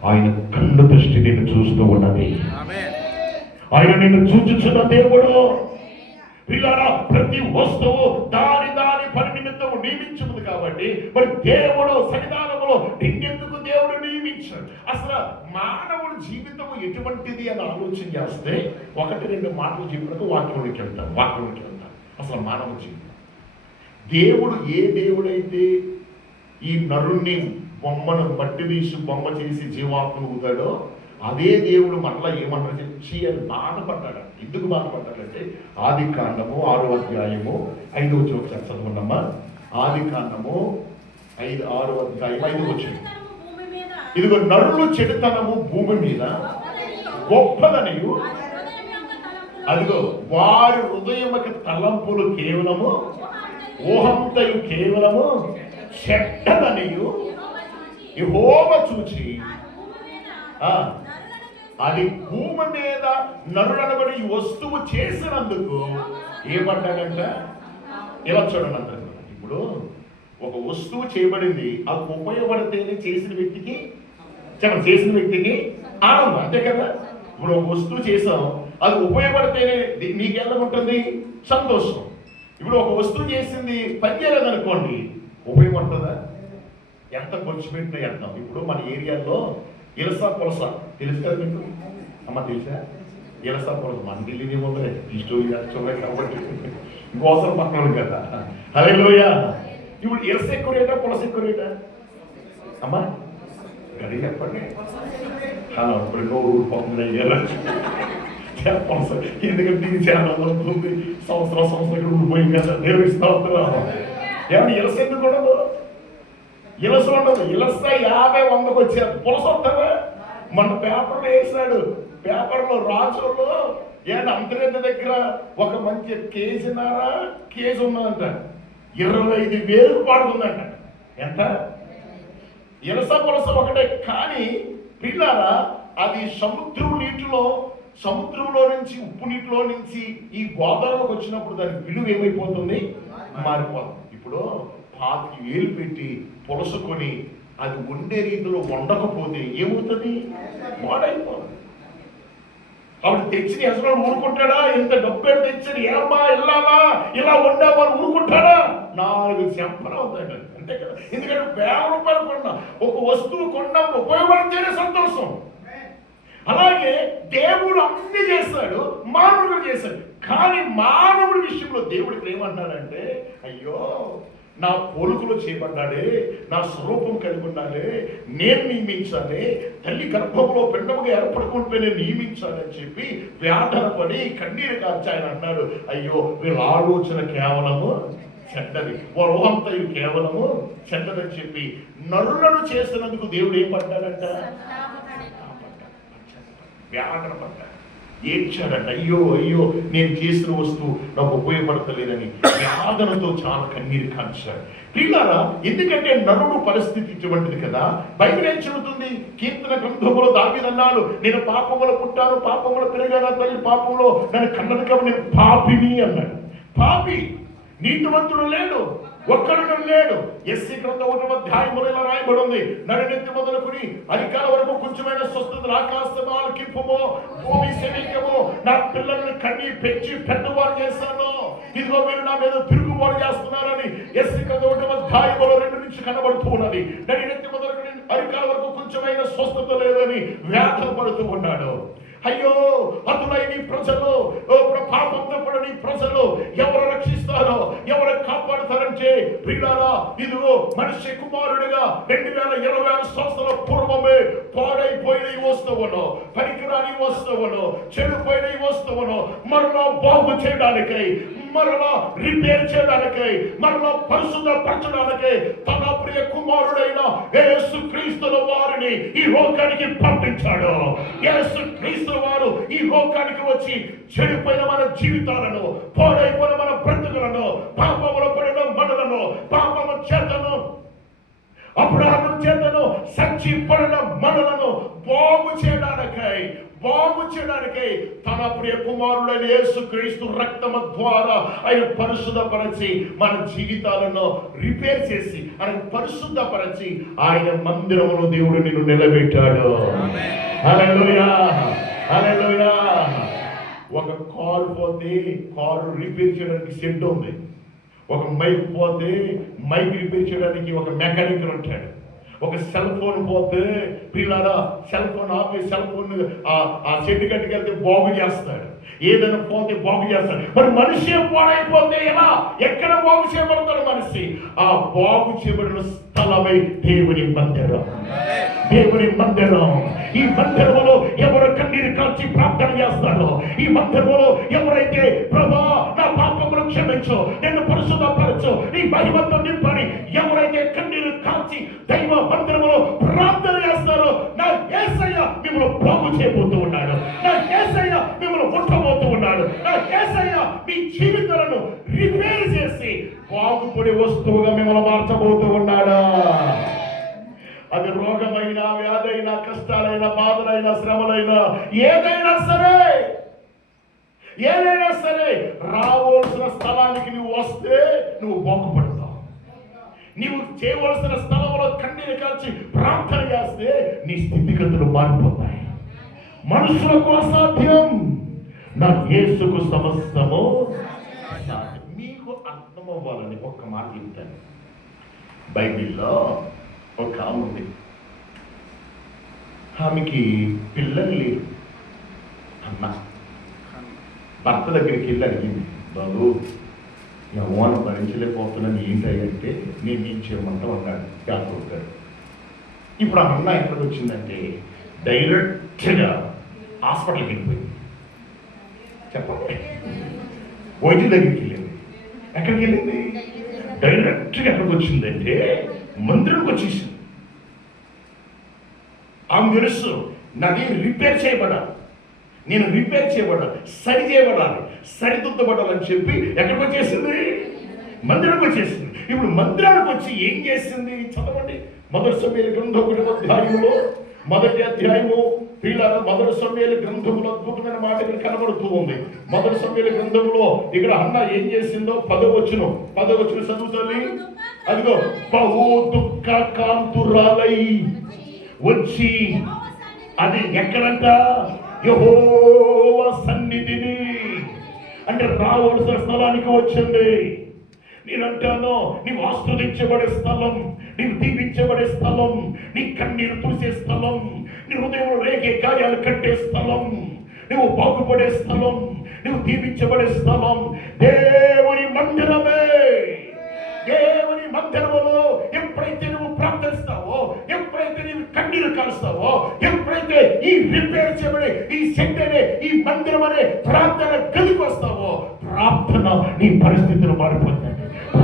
ఆయన కన్ను దృష్టి నిన్ను చూస్తూ ఉన్నది. ఆయన నిన్ను చూచుచున్న దేవుడు. పిల్లరా, ప్రతి వస్తువు దాని పని నిమిత్తం నియమించుకుంది కాబట్టి మరి దేవుడు సన్నిధానంలో నిన్నెందుకు దేవుడు నియమించాడు? అసలు మానవుడి జీవితం ఎటువంటిది అని ఆలోచన చేస్తే 1-2 మాటలు చెప్పినట్టు వాక్యంలోకి వెళ్తాం. అసలు మానవ జీవితం, దేవుడు ఏ దేవుడైతే ఈ నరుణ్ణి బొమ్మను మట్టి తీసి బొమ్మ చేసి జీవాత్మను ఊతాడో అదే దేవుడు మరలా ఏమన్నా చెప్పి అని బాధపడ్డాడు. ఎందుకు బాధపడ్డాడంటే ఆదికాండము 6వ అధ్యాయము 5వ వచనం చదవండమ్మా. ఆదికాండము 5-6 అధ్యాయం 5 వచ్చింది. చెడుతనము భూమి మీద ఇదిగో నరులు చెడుతనము భూమి మీద గొప్పదనియు, అదిగో వారి హృదయం తలంపులు కేవలము ఊహంతయు కేవలము చెడ్డదనియు యెహోవా చూచి అది భూమి మీద నరులనబడి ఈ వస్తువు చేసినందుకు ఏమంటాడంట? ఇలా చూడండి అందరూ. ఇప్పుడు ఒక వస్తువు చేయబడింది, అది ఉపయోగపడితేనే చేసిన వ్యక్తికి చెప్పండి, చేసిన వ్యక్తికి ఆనందం, అంతే కదా. ఇప్పుడు ఒక వస్తువు చేసాం, అది ఉపయోగపడితేనే నీకు ఎలా ఉంటుంది? సంతోషం. ఇప్పుడు ఒక వస్తువు చేసింది పని చేయలేదనుకోండి, ఉపయోగపడుతుందా? ఎంత ఖర్చు పెట్టినా వెళ్తాం. ఇప్పుడు మన ఏరియాలో ఇలసా పులస తెలుసు కదా మీకు? అమ్మ తెలుసా? ఇలసా పులస మన ఢిల్లీ ఉండదు, ఈ స్టోరీ చూడలే కాబట్టి ఇంకోసరం పక్కన కదా. హల్లెలూయా. ఇప్పుడు ఇలస ఎక్కువ రేటా, పులస ఎక్కువ రేటా? అమ్మా గడి చెప్పండి. హలో, ఇప్పుడు నోరు పొంది పులస, ఎందుకంటే ఇది చాలా వస్తుంది, సంవత్సరం ఉండిపోయింది కదా, నిర్వహిస్తూ ఉంటున్నాం. ఏమన్నా ఇలస ఎందుకు ఉండదు? ఇలస ఉండదు. ఇలస 50-100 వచ్చారు, పులస వస్తారా? మన పేపర్లో వేసాడు, పేపర్లో రాజుల్లో అంతరేత దగ్గర ఒక మంచి కేజీ ఉన్నదంట, 25,000 పాడుతుందంట. ఎంత? ఇలస పులస ఒకటే. కానీ పిల్లారా, అది సముద్రంలో నుంచి ఉప్పు నీటిలో నుంచి ఈ గోదావరికి వచ్చినప్పుడు దాని విలువ ఏమైపోతుంది? మారిపోతుంది. ఇప్పుడు 5,000 పెట్టి పులసుకొని అది వండే రీతిలో వండకపోతే ఏమవుతుంది? వాడైపోతుంది. అప్పుడు తెచ్చిన అసలు ఊరుకుంటాడా? ఎంత డబ్బు తెచ్చిన ఏమా వెళ్ళాలా ఇలా వండామా ఊరుకుంటాడా? 4 చెంపలు అవుతాడు, అంతే కదా. ఎందుకంటే 1000 రూపాయలు కొన్నా ఒక వస్తువు కొన్నప్పుడు ఉపయోగపడితేనే సంతోషం. అలాగే దేవుడు అన్ని చేస్తాడు, మానవుడు చేశాడు. కానీ మానవుడి విషయంలో దేవుడికి ఏమంటాడంటే, అయ్యో నా పోలుకులో చేపడ్డాడే, నా స్వరూపం కలిగి ఉండాలి, నేను నియమించాలి, తల్లి గర్భంలో పిండముగా ఏర్పడుకుంటే నేను నియమించాలని చెప్పి వేదన పడి కన్నీరు కార్చి ఆయన అన్నాడు, అయ్యో వీళ్ళ ఆలోచన కేవలము చెడ్డది, వరోహంతయు కేవలము చెడ్డదని చెప్పి నరులను చేసినందుకు దేవుడు ఏం పడ్డాడంట? వేదన పడ్డాడు, ఏడ్చాడట. అయ్యో అయ్యో నేను చేసిన వస్తువు నాకు ఉపయోగపడతలేదని వేదనతో చాలా కన్నీరు కాల్చాడు. పిల్లారా, ఎందుకంటే నరుడు పరిస్థితి ఇటువంటిది కదా. బైబిల్ ఏం చెబుతుంది? కీర్తన గ్రంథంలో దావీదు అన్నాడు, నేను పాపములో పుట్టాను, పాపములో పెరిగాను, తల్లి పాపంలో నన్ను కన్నది కాబట్టి నేను పాపిని అన్నాడు. పాపి, నీతివంతుడు లేడు, ఒక్కడు లేడు. ఎస్సీ గ్రంథం 1వ అధ్యాయంలో ఇలా రాయబడి ఉంది, నడినెత్తి మొదలుకుని అధికాల వరకు కొంచెమైన స్వస్థతలు, ఆకాశమాల కింపము, భూమి శరీరము, నా పిల్లల్ని కన్ని పెంచి పెద్దవారు చేశాను, ఇదిగో మీరు నా మీద తిరుగుబాటు చేస్తున్నారని ఎస్సీ గ్రంథం 1వ అధ్యాయంలో 2 నుంచి కనబడుతూ ఉన్నది. నడినెత్తి మొదలుకుని అధికాల వరకు కొంచెమైన స్వస్థత లేదని వేదన పడుతూ ఉన్నాడు. అయ్యో అతులై నీ ప్రజలు, పాపంతో కూడా నీ ప్రజలు ఎవరు రక్షిస్తారో, ఎవరు కాపాడుతారంటే ప్రియులారా, ఇదిగో మనిషి కుమారుడిగా 2026 సంవత్సరాల పూర్వమే పాడైపోయిన ఈ వస్తువును, పనికిరాని వస్తువును, చెడిపోయిన ఈ వస్తువును మరలా బాగు చేయడానికై, మరలా రిపేర్ చేయడానికై, మరలా పరిశుద్ధపరచడానికై తన ప్రియ కుమారుడైన యేసుక్రీస్తు వారిని ఈ లోకానికి పంపించాడు. యేసుక్రీస్తు వారు ఈ లోకానికి వచ్చి చెడిపోయిన మన జీవితాలను, పాడైపోయిన మన బ్రతుకులను, పాపములో పడిన మనలను, పాపము చేతను అపరాధం చేతను సచ్చిపడిన మనలను బాగు చేయడానికై తన ప్రియ కుమారుడైన యేసుక్రీస్తు రక్తము ద్వారా ఆయన పరిశుద్ధపరచి మన జీవితాలను రిపేర్ చేసి ఆయన పరిశుద్ధపరచి ఆయన మందిరములో దేవుడు నిన్ను నిలబెట్టాడు. హల్లెలూయా, హల్లెలూయా. ఒక కారు పోతే కారు రిపేర్ చేయడానికి షెడ్ ఉంది, ఒక మైక్ పోతే మైక్ రిపేర్ చేయడానికి ఒక మెకానిక్ ఉంటాడు, ఒక సెల్ ఫోన్ పోతే పిల్లరా సెల్ ఫోన్ ఆపి సెల్ ఫోన్ ఆ షెడ్ కట్టుకెళ్తే బాగు చేస్తాడు, ఏదైనా పోతే బాగు చేస్తాడు. మరి మనిషి పాడైపోతే ఎలా, ఎక్కడ బాగు చేయబడతాడు మనిషి? ఆ బాగు చేయబడిన స్థలమే దేవుని మందిరం. దేవుని మందిరం. ఈ మందిరములో ఎవరు కన్నీరు కాల్చి ప్రార్థన చేస్తారో, ఈ మందిరములో ఎవరైతే ప్రభా నా పాపములు క్షమించు, నేను పరిశుద్ధపరచు, నీ మహిమతో నింపని ఎవరైతే కన్నీరు ప్రార్థన చేస్తారో నా యేసయ్య మిమ్మల్ని బాగు చేయబోతూ ఉన్నాడు. నా యేసయ్య మిమ్మల్ని ముట్టబోతూ ఉన్నాడు. నా యేసయ్య మీ జీవితాలను రిపేర్ చేసి బాగుపడే వస్తువుగా మిమ్మల్ని మార్చబోతూ ఉన్నాడు. అది రోగమైనా, వ్యాధైనా, కష్టాలైనా, బాధలైనా, శ్రమలైనా, ఏదైనా సరే రావాల్సిన స్థలానికి నువ్వు వస్తే నువ్వు బాగుపడతావు. నీవు చేయవలసిన స్థలంలో కన్నీరు కాల్చి ప్రార్థన చేస్తే నీ స్థితిగతులు మారిపోతాయి. మనుషులకు అసాధ్యం, నా యేసుకు సమస్తము సాధ్యం. మీకు అర్థం అవ్వాలని ఒక్క మాట చెప్తాను. బైబిల్లో ఒక ఆమె ఉంది. ఆమెకి పిల్లలు లేరు. అన్న భర్త దగ్గరికి వెళ్ళి అడిగింది, బాబు యవ్వాను భరించలేకపోతున్నాను ఏంటంటే నేను ఏం చేయమంటావు అన్నాడు. డాక్టర్ గారు ఇప్పుడు ఆ అన్న ఎక్కడికి వచ్చిందంటే డైరెక్ట్గా హాస్పిటల్కి వెళ్ళిపోయింది. చెప్పండి, వైద్యుల దగ్గరికి వెళ్ళింది. ఎక్కడికి వెళ్ళింది? డైరెక్ట్గా ఎక్కడికి వచ్చిందంటే మందిరంకి వచ్చేసింది. ఆమె తెలుసు నాది రిపేర్ చేయబడాలి, నేను రిపేర్ చేయబడాలి, సరి చేయబడాలి, సరిదిద్దబడాలని చెప్పి ఎక్కడికి వచ్చేసింది? మందిరానికి వచ్చేసింది. ఇప్పుడు మందిరానికి వచ్చి ఏం చేసింది? చదవండి. మొదటి సమూయేలు గ్రంథం 1వ అధ్యాయంలో మొదటి అధ్యాయము పిల్లలు మొదటి సమూయేలు గ్రంథంలో అద్భుతమైన మాట ఇక్కడ కనబడుతూ ఉంది. మొదటి సమూయేలు గ్రంథంలో ఇక్కడ అన్న ఏం చేసిందో 10వ వచనం చదువుతుంది. అదిగో బహు దుఃఖకాంతురాలై వచ్చి, అది ఎక్కడంట? యెహోవా సన్నిధిని, అంటే రావాల్సిన స్థలానికి వచ్చింది. నేనంటాను, నీవు ఆస్వాదించబడే స్థలం, నీవు దీవించబడే స్థలం, నీ కన్నీరు చూసే స్థలం, నీ హృదయంలో రేగే గాయాలు కట్టే స్థలం, నువ్వు బాగుపడే స్థలం, నువ్వు దీవించబడే స్థలం దేవుని మందిరమే. దేవుని మందిరములో ఎప్పుడైతే నువ్వు ప్రార్థిస్తావో, ఎప్పుడైతే నువ్వు కన్నీరు కాలుస్తావో, ఎప్పుడైతే ఈ రిపేర్ చేయబడే ఈ శక్తినే ఈ మందిరం అనే ప్రార్థన గదికి వస్తావో, ప్రార్థన నీ పరిస్థితులు మారిపోతాయి.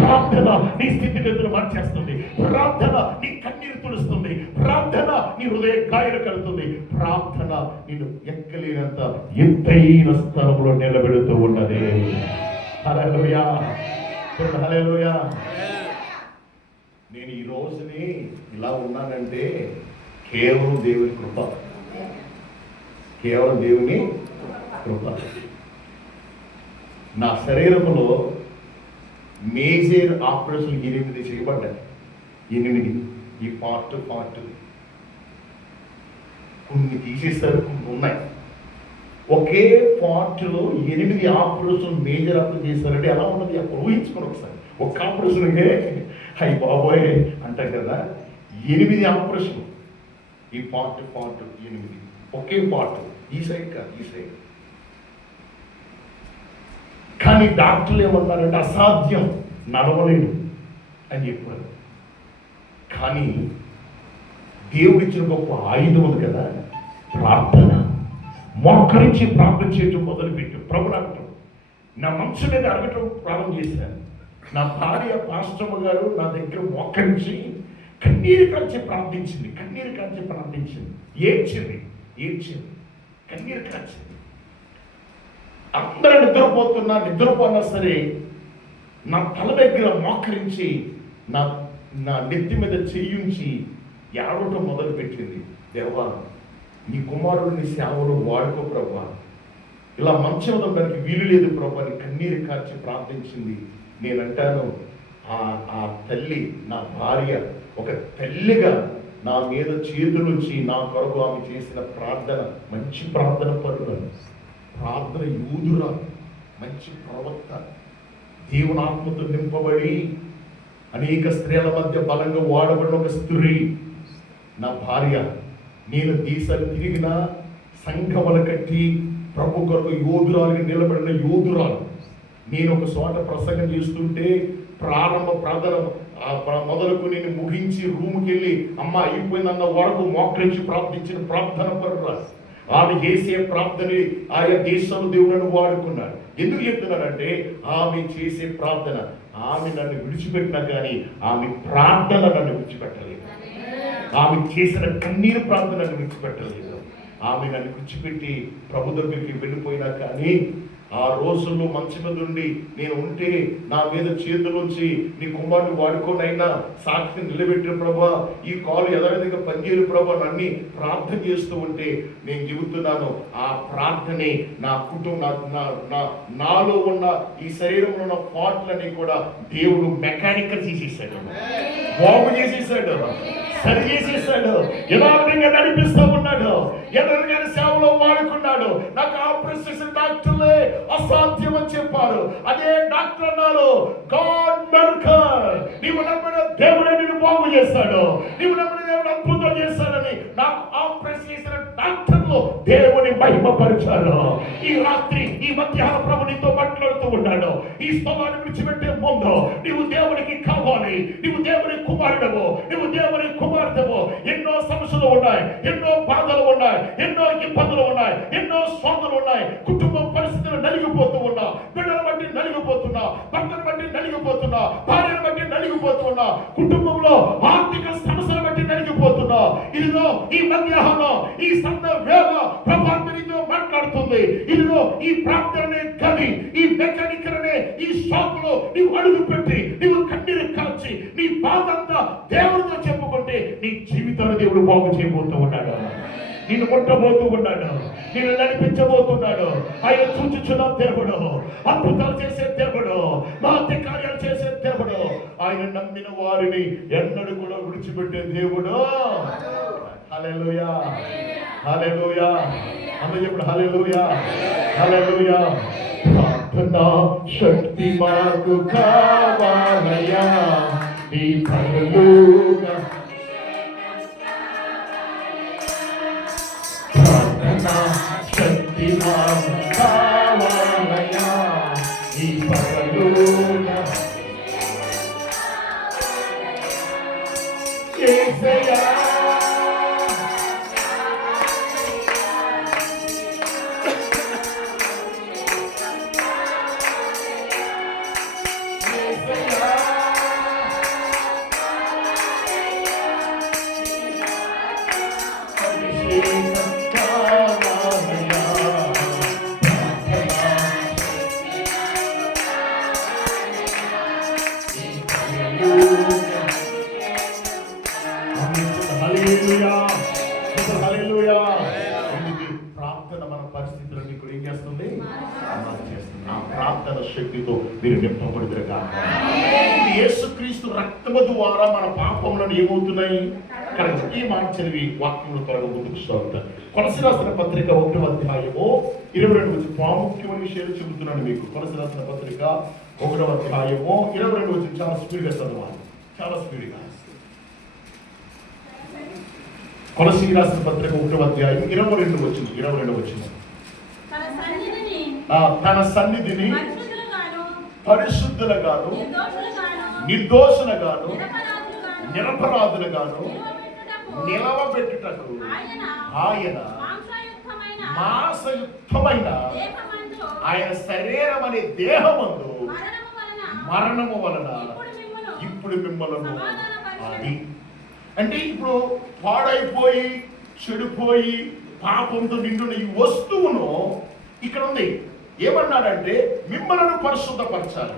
ప్రార్థన నీ స్థితిగతులు మార్చేస్తుంది. ప్రార్థన నీ కన్నీరు తుడుస్తుంది. ప్రార్థన నీ హృదయ గాయాలు కలుగుతుంది. ప్రార్థన నేను ఎక్కలేనంత ఎత్తైన స్థలంలో నిలబెడుతూ ఉన్నది. హల్లెలూయా, హల్లెలూయా. నేను ఈ రోజుని ఇలా ఉన్నానంటే కేవలం దేవుని కృప, కేవలం దేవుని కృప. నా శరీరంలో మేజర్ ఆపరేషన్ 8 చేయబడ్డాయి. 8 ఈ పార్ట్ కొన్ని తీసేస్తారు, కొన్ని ఉన్నాయి. ఒకే పార్ట్లో 8 ఆపరేషన్ మేజర్ ఆపరేషన్ చేస్తారంటే ఎలా ఉన్నది అప్పుడు ఊహించుకోండి ఒకసారి. ఒక్క ఆపరేషన్కే హై బాబోయ్ అంటాం కదా. 8 ఆపరేషన్, ఈ పార్ట్ 8, ఒకే పార్ట్, ఈ సైడ్ కాదు ఈ సైడ్. కానీ డాక్టర్లు ఏమన్నారంటే అసాధ్యం, నడవలేడు అని చెప్పారు. కానీ దేవుడిచ్చిన గొప్ప ఆయుధం ఉంది కదా, ప్రార్థన. మోకరించి ప్రార్థన చేయటం మొదలుపెట్టు. ప్రభు అంటాం, నా మనసు మీద అడగటం ప్రారంభం చేశాను. నా భార్య పాస్టమ్మ గారు నా దగ్గర మోకరించి కన్నీరు కాల్చి ప్రార్థించింది. ఏడ్చింది కన్నీరు కాల్చింది. అందరూ నిద్రపోయినా సరే నా తల దగ్గర మోకరించి నా నెత్తి మీద చెయ్యించి ఏడవటం మొదలుపెట్టింది. దేవా, నీ కుమారుడిని సేవలు వాడుకో ప్రభా, ఇలా మంచం ఉండడానికి వీలు లేదు ప్రభా అని కన్నీరు కార్చి ప్రార్థించింది. నేనంటాను, ఆ తల్లి, నా భార్య ఒక తల్లిగా నా మీద చేతులుంచి నా కొరకు ఆమె చేసిన ప్రార్థన, మంచి ప్రార్థన పరురాలు, ప్రార్థన యూదురాలు, మంచి ప్రవక్త, దేవుని ఆత్మతో నింపబడి అనేక స్త్రీల మధ్య బలంగా వాడబడిన ఒక స్త్రీ నా భార్య. నేను దేశాలు తిరిగిన సంఘములు కట్టి ప్రభు కొరకు యోధురాలుగా నిలబడిన యోధురాలు. నేను ఒక చోట ప్రసంగం చేస్తుంటే ప్రారంభ ప్రార్థన మొదలుకు నేను ముగించి రూమ్కి వెళ్ళి అమ్మ అయిపోయిందన్న వరకు మోకరించి ప్రార్థించిన ప్రార్థన పరురాలు. ఆమె చేసే ప్రార్థన ఆయా దేశంలో దేవులను వాడుకున్నాడు. ఎందుకు చెప్తున్నానంటే ఆమె చేసే ప్రార్థన, ఆమె నన్ను విడిచిపెట్టినా కానీ ఆమె ప్రార్థన నన్ను విడిచిపెట్టలేదు. ఆమె చేసిన కన్నీరు ప్రార్థన నన్ను విడిచిపెట్టలేదు. ఆమె నన్ను విడిచిపెట్టి ప్రభు దగ్గరికి వెళ్ళిపోయినా కానీ ఆ రోజుల్లో మంచి మీద ఉండి నేను ఉంటే నా మీద చేతులోంచి నీ కుమారుని వాడుకోనైనా సాక్షి నిలబెట్టిన ప్రభా, ఈ కాలు యథావిధిగా పనిచేయరు ప్రభా నన్ను ప్రార్థన చేస్తూ ఉంటే నేను చెబుతున్నాను, ఆ ప్రార్థనే నా నాలో ఉన్న ఈ శరీరంలో ఉన్న పార్ట్లని కూడా దేవుడు మెకానికల్ చేసేసాడు, బాగు చేసేసాడు, సరి చేసేసాడు, యథావిధంగా నడిపిస్తూ ఉన్నాడు, యథావిధంగా సేవలో వాడుకున్నాడు. నాకు ఆపరేషన్ డాక్టర్లే అసాధ్యం అని చెప్పారు. అదే డాక్టర్ అన్నారు, గాడ్ మెర్కర్, నీవు నమ్మిన దేవుడే నిన్ను బాగు చేస్తాడు, నీవు నమ్మిన దేవుడు అద్భుతం చేస్తాడని నాకు ఆపరేషన్ చేసిన డాక్టర్లు దేవుని మహిమపరిచారు. ఈ రాత్రి ఈ మధ్యాహ్నం ప్రభు నీతో మాట్లాడుతూ ఉన్నాడు. ఈ స్థలాన్ని విడిచిపెట్టే ముందు నీవు దేవునికి కావాలి, నీవు దేవుని కుమారుడవు, నీవు దేవుని కుమార్తెవు. ఎన్నో సమస్యలు ఉన్నాయి, ఎన్నో బాధలు ఉన్నాయి, ఎన్నో ఇబ్బందులు ఉన్నాయి, ఎన్నో స్వాదులు ఉన్నాయి. కుటుంబ పరిస్థితులు నలిగిపోతూ ఉన్నా, బిడ్డలు బట్టి నలిగిపోతున్నా, భర్తను బట్టి నలిగిపోతున్నా, భార్యను బట్టి నలిగిపోతున్నా, కుటుంబంలో ఆర్థిక సమస్యలు బట్టి నలిగిపోతున్నా. ఇదిగో ఈ మధ్యాహ్నం ఈ సంత వేళ ప్రభావంతో మాట్లాడుతుంది. ఇదిగో ఈ ప్రార్థననే గది, ఈ మెకానికలనే ఈ షాపులో నీవు అడుగు పెట్టి నీవు కన్నీరు కాల్చి నీ బాధంతా దేవుడితో చెప్పుకుంటే నీ జీవితాన్ని దేవుడు బాగు చేయబోతూ ఉన్నాడు, నిన్ను ముట్టబోతూ ఉన్నాడు, నిన్ను నడిపించబోతున్నాడు. ఆయన చూచుచున్న దేవుడు, అద్భుతాలు చేసే దేవుడు, మహత్య కార్యాలు చేసే దేవుడు. ఆయన నమ్మిన వారిని ఎన్నడూ కూడా విడిచిపెట్టే దేవుడు. హల్లెలూయా, హల్లెలూయా, అందరూ చెప్పండి హల్లెలూయా, హల్లెలూయా. ప్రార్థనా శక్తి మాకు కావాలయ్యా, నీ పరలోక శక్తి మాకు కావాలయ్యా, నీ పరలోక యేసయ్యా. ప్రార్థన మన పరిస్థితులన్నీ కూడా ఏం చేస్తుంది? ఆ ప్రార్థన శక్తితో మీరు నింపబడితే కాక యేసుక్రీస్తు రక్తము ద్వారా మన పాపములను ఏమవుతున్నాయి? ఈ మాట చదివి వాక్యంలో త్వరగా ముందుకు సాగుతారు. కొలసి రాసిన పత్రిక 1వ అధ్యాయము 22 ప్రాముఖ్యమైన విషయాలు చెబుతున్నాను మీకు. కొలసి రాసిన పత్రిక 1వ అధ్యాయము 22 చాలా స్పీడ్గా చదవాలి, చాలా స్పీడ్గా. కొలసి రాసిన పత్రిక 1వ అధ్యాయం 22 వచ్చింది. తన సన్నిధిని పరిశుద్ధులుగాను నిర్దోషులుగాను నిరపరాధులుగాను నిలవబెట్టుటకు ఆయన మాంసయుక్తమైన ఆయన శరీరం అనే దేహమందు మరణము వలన ఇప్పుడు మిమ్మల్ని అది అంటే ఇప్పుడు పాడైపోయి చెడిపోయి పాపంతో నిండున్న ఈ వస్తువును ఇక్కడ ఉంది. ఏమన్నాడంటే మిమ్మల్ని పరిశుద్ధపరచాలి,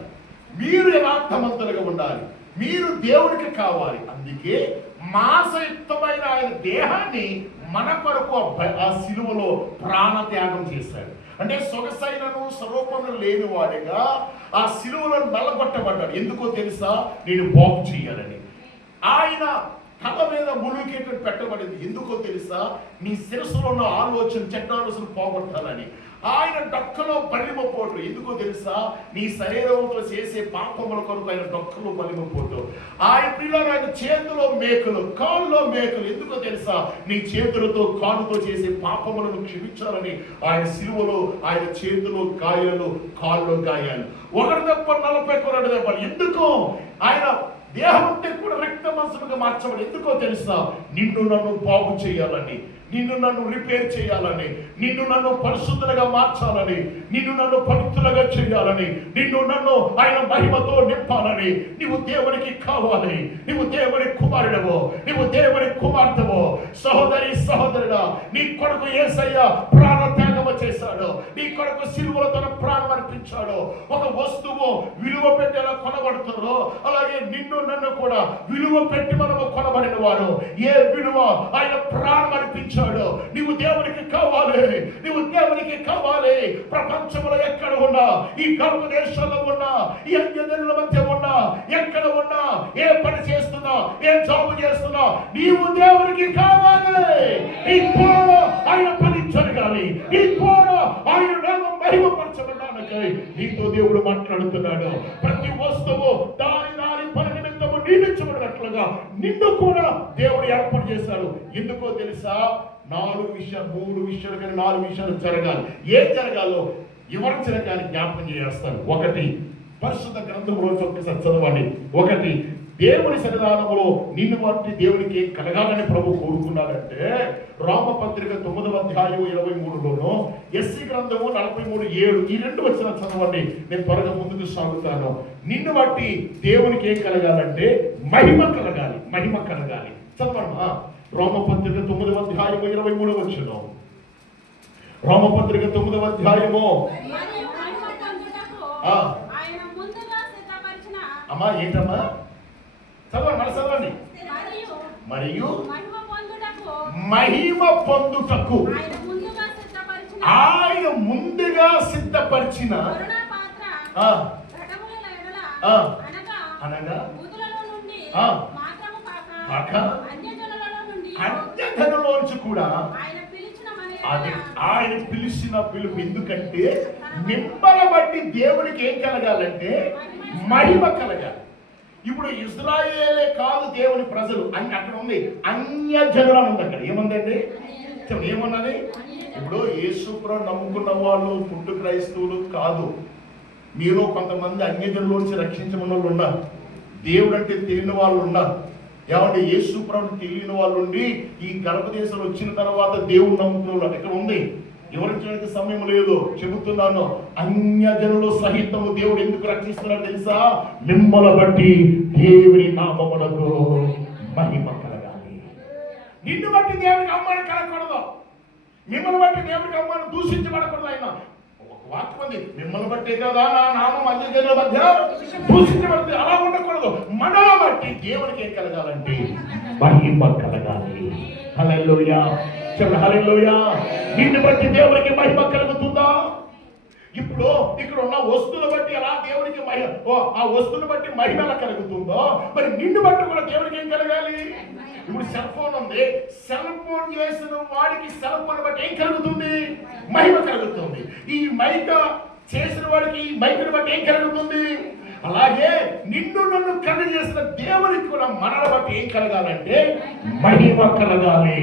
మీరు యథార్థవంతులుగా ఉండాలి, మీరు దేవుడికి కావాలి. అందుకే మాంసయుక్తమైన ఆయన దేహాన్ని మన కొరకు ఆ సిలువలో ప్రాణత్యాగం చేశాడు. అంటే సొగసైనను స్వరూపము లేని వాడిగా ఆ సిలువలో నల్లగొట్టబడ్డాడు. ఎందుకో తెలుసా? నేను బాగు చేయాలని. ఆయన తల మీద ములుగేటు పెట్టబడింది. ఎందుకో తెలుసా? నీ శిరస్సులో ఉన్న ఆలోచన చెడ్డ ఆలోచన పోగొట్టాలని. ఆయన డొక్కలో బలిమపోటు. ఎందుకో తెలుసా? నీ శరీరంతో చేసే పాపముల కొరకు ఆయన డొక్కలో బలిమపోటు. ఆయన పిల్లలు ఆయన చేతిలో మేకలు, కాళ్ళలో మేకలు. ఎందుకో తెలుసా? నీ చేతులతో కాలుతో చేసే పాపములను క్షమించాలని ఆయన సిలువలో ఆయన చేతిలో గాయాలు, కాళ్ళలో గాయాలు. ఒకరి దెబ్బ 40 దెబ్బలు. ఎందుకో? ఆయన దేహం అంతా కూడా రక్త మాంసముగా మార్చబడి. ఎందుకో తెలుసా? నిన్ను నన్ను బాగు చేయాలని. నిన్ను నన్ను రిపేర్ చేయాలని, నిన్ను నన్ను పరిశుద్ధులుగా మార్చాలని, నిన్ను నన్ను పవిత్రులుగా చేయాలని, నిన్ను నన్ను ఆయన మహిమతో నింపాలని నీవు దేవునికి కావాలి. నీవు దేవుని కుమారుడవు, నీవు దేవుని కుమార్తెవు. సహోదరి సహోదరుడా, నీ కొడుకు యేసయ్య ప్రాణత్యాగము చేశాడు. నీ కొడుకు సిలువలో తన ప్రాణం అర్పించాడు. ఒక వస్తువు విలువ పెట్టేలా కొనబడుతుందో అలాగే నిన్ను నన్ను కూడా విలువ పెట్టి మనము కొనబడిన వారు. ఏ విలువ? ఆయన ప్రాణం అర్పించాడు. నీవు దేవునికి కావాలి, నీవు దేవునికి కావాలి. ప్రపంచంలో ఎక్కడ ఉన్నా, ఈ గల్ఫ్ దేశాల్లో ఉన్నా, ఈ అన్యజనుల మధ్య ఉన్నా, ఎక్కడ ఉన్నా, ఏ పని చేస్తున్నా, ఏ జాబ్ చేస్తున్నా, నీవు దేవునికి కావాలి. ఈ ద్వారా ఆయన పని జరగాలి, ఈ ద్వారా ఆయన నామం మహిమపరచబడడానికి నీతో దేవుడు మాట్లాడుతున్నాడు. ప్రతి వస్తువు దాని దాని పని నిమిత్తము నియమించబడినట్లుగా నిన్ను కూడా దేవుడు ఏర్పాటు చేశాడు. ఎందుకో తెలుసా? 3 విషయాలు కానీ 4 విషయాలు జరగాలి. ఏం జరగాలో వివరించిన కానీ జ్ఞాపకం చేస్తాను. 1, పరిశుద్ధ గ్రంథంలో ఒక్కసారి చదవండి. 1, దేవుని సన్నిధానంలో నిన్ను బట్టి దేవునికి ఏం కలగాలని ప్రభు కోరుకున్నాడంటే, రోమపత్రిక 9వ అధ్యాయం 23లోను, ఎస్సీ గ్రంథము 43:7 ఈ 2 వచనాలు చదవండి. నేను త్వరగా ముందుకు సాగుతాను. నిన్ను బట్టి దేవునికి ఏం కలగాలంటే మహిమ కలగాలి. మహిమ కలగాలి. చదవమ్మా. రోమపత్రిక 9వ అధ్యాయం 23వ వచనం. రోమపత్రిక 9వ అధ్యాయము. అమ్మా ఏంటమ్మా? చదవండి, మన చదవండి. మరియు మహిమ పొందుటకు ఆయన ముందుగా సిద్ధపరిచిన అనగా అన్యజనులోంచి కూడా అది ఆయన పిలిచిన పిలుపు. ఎందుకంటే మిమ్మల్ని బట్టి దేవునికి ఏం కలగాలంటే మహిమ కలగాలి. ఇప్పుడు ఇజ్రాయేలే కాదు దేవుని ప్రజలు అని అక్కడ ఉంది, అన్యజనులు ఉంది. అక్కడ ఏముందండి? ఏమన్నది? ఇప్పుడు యేసుప్రభువును నమ్ముకున్న వాళ్ళు పుట్టు క్రైస్తవులు కాదు. మీలో కొంతమంది అన్యజనులోంచి రక్షించమన్న వాళ్ళు ఉన్నారు. దేవుడు అంటే తెలియని వాళ్ళు ఉన్నారు. ఏమంటే యేసుప్రభువును తెలియని వాళ్ళు ఉండి ఈ గర్భదేశంలో వచ్చిన తర్వాత దేవుడు నమ్ముకున్న వాళ్ళు ఇక్కడ ఉంది. వివరించడానికి సమయం లేదు, చెబుతున్నాను. అన్యజనులు సహితము దేవుడు ఎందుకు రక్షిస్తున్నాడు తెలుసా? మిమ్మల్ని బట్టి దేవుని నామమునకు మహిమ కలగాలి. నిన్ను బట్టి దేవునికి అవమానం కలగకూడదు. మిమ్మల్ని బట్టి దేవునికి అవమానం దూషించబడకూడదు. ఆయన వాక్యం ఉంది, మిమ్మల్ని బట్టి కదా నా నామం అన్యజనుల మధ్య దూషించబడుతుంది. అలా ఉండకూడదు. మనలో బట్టి దేవునికి ఏం కలగాలంటే మహిమ కలగాలి. హల్లెలూయా, చెప్పండి హల్లెలూయా. నిన్ను బట్టి దేవునికి మహిమ కలుగుతుందా? ఇప్పుడు ఇక్కడ ఉన్న వస్తువులు బట్టి ఎలా దేవునికి ఆ వస్తువులు బట్టి మహిమ ఎలా కలుగుతుందో, మరి నిన్ను బట్టి కూడా దేవునికి ఏం కలగాలి? ఇప్పుడు సెల్ ఫోన్ ఉంది, సెల్ ఫోన్ చేసిన వాడికి సెల్ ఫోన్ బట్టి ఏం కలుగుతుంది? మహిమ కలుగుతుంది. ఈ మైక చేసిన వాడికి ఈ మైకుని బట్టి ఏం కలుగుతుంది? అలాగే నిన్ను నన్ను కలుగ చేసిన దేవునికి కూడా మనల బట్టి ఏం కలగాలంటే మహిమ కలగాలి.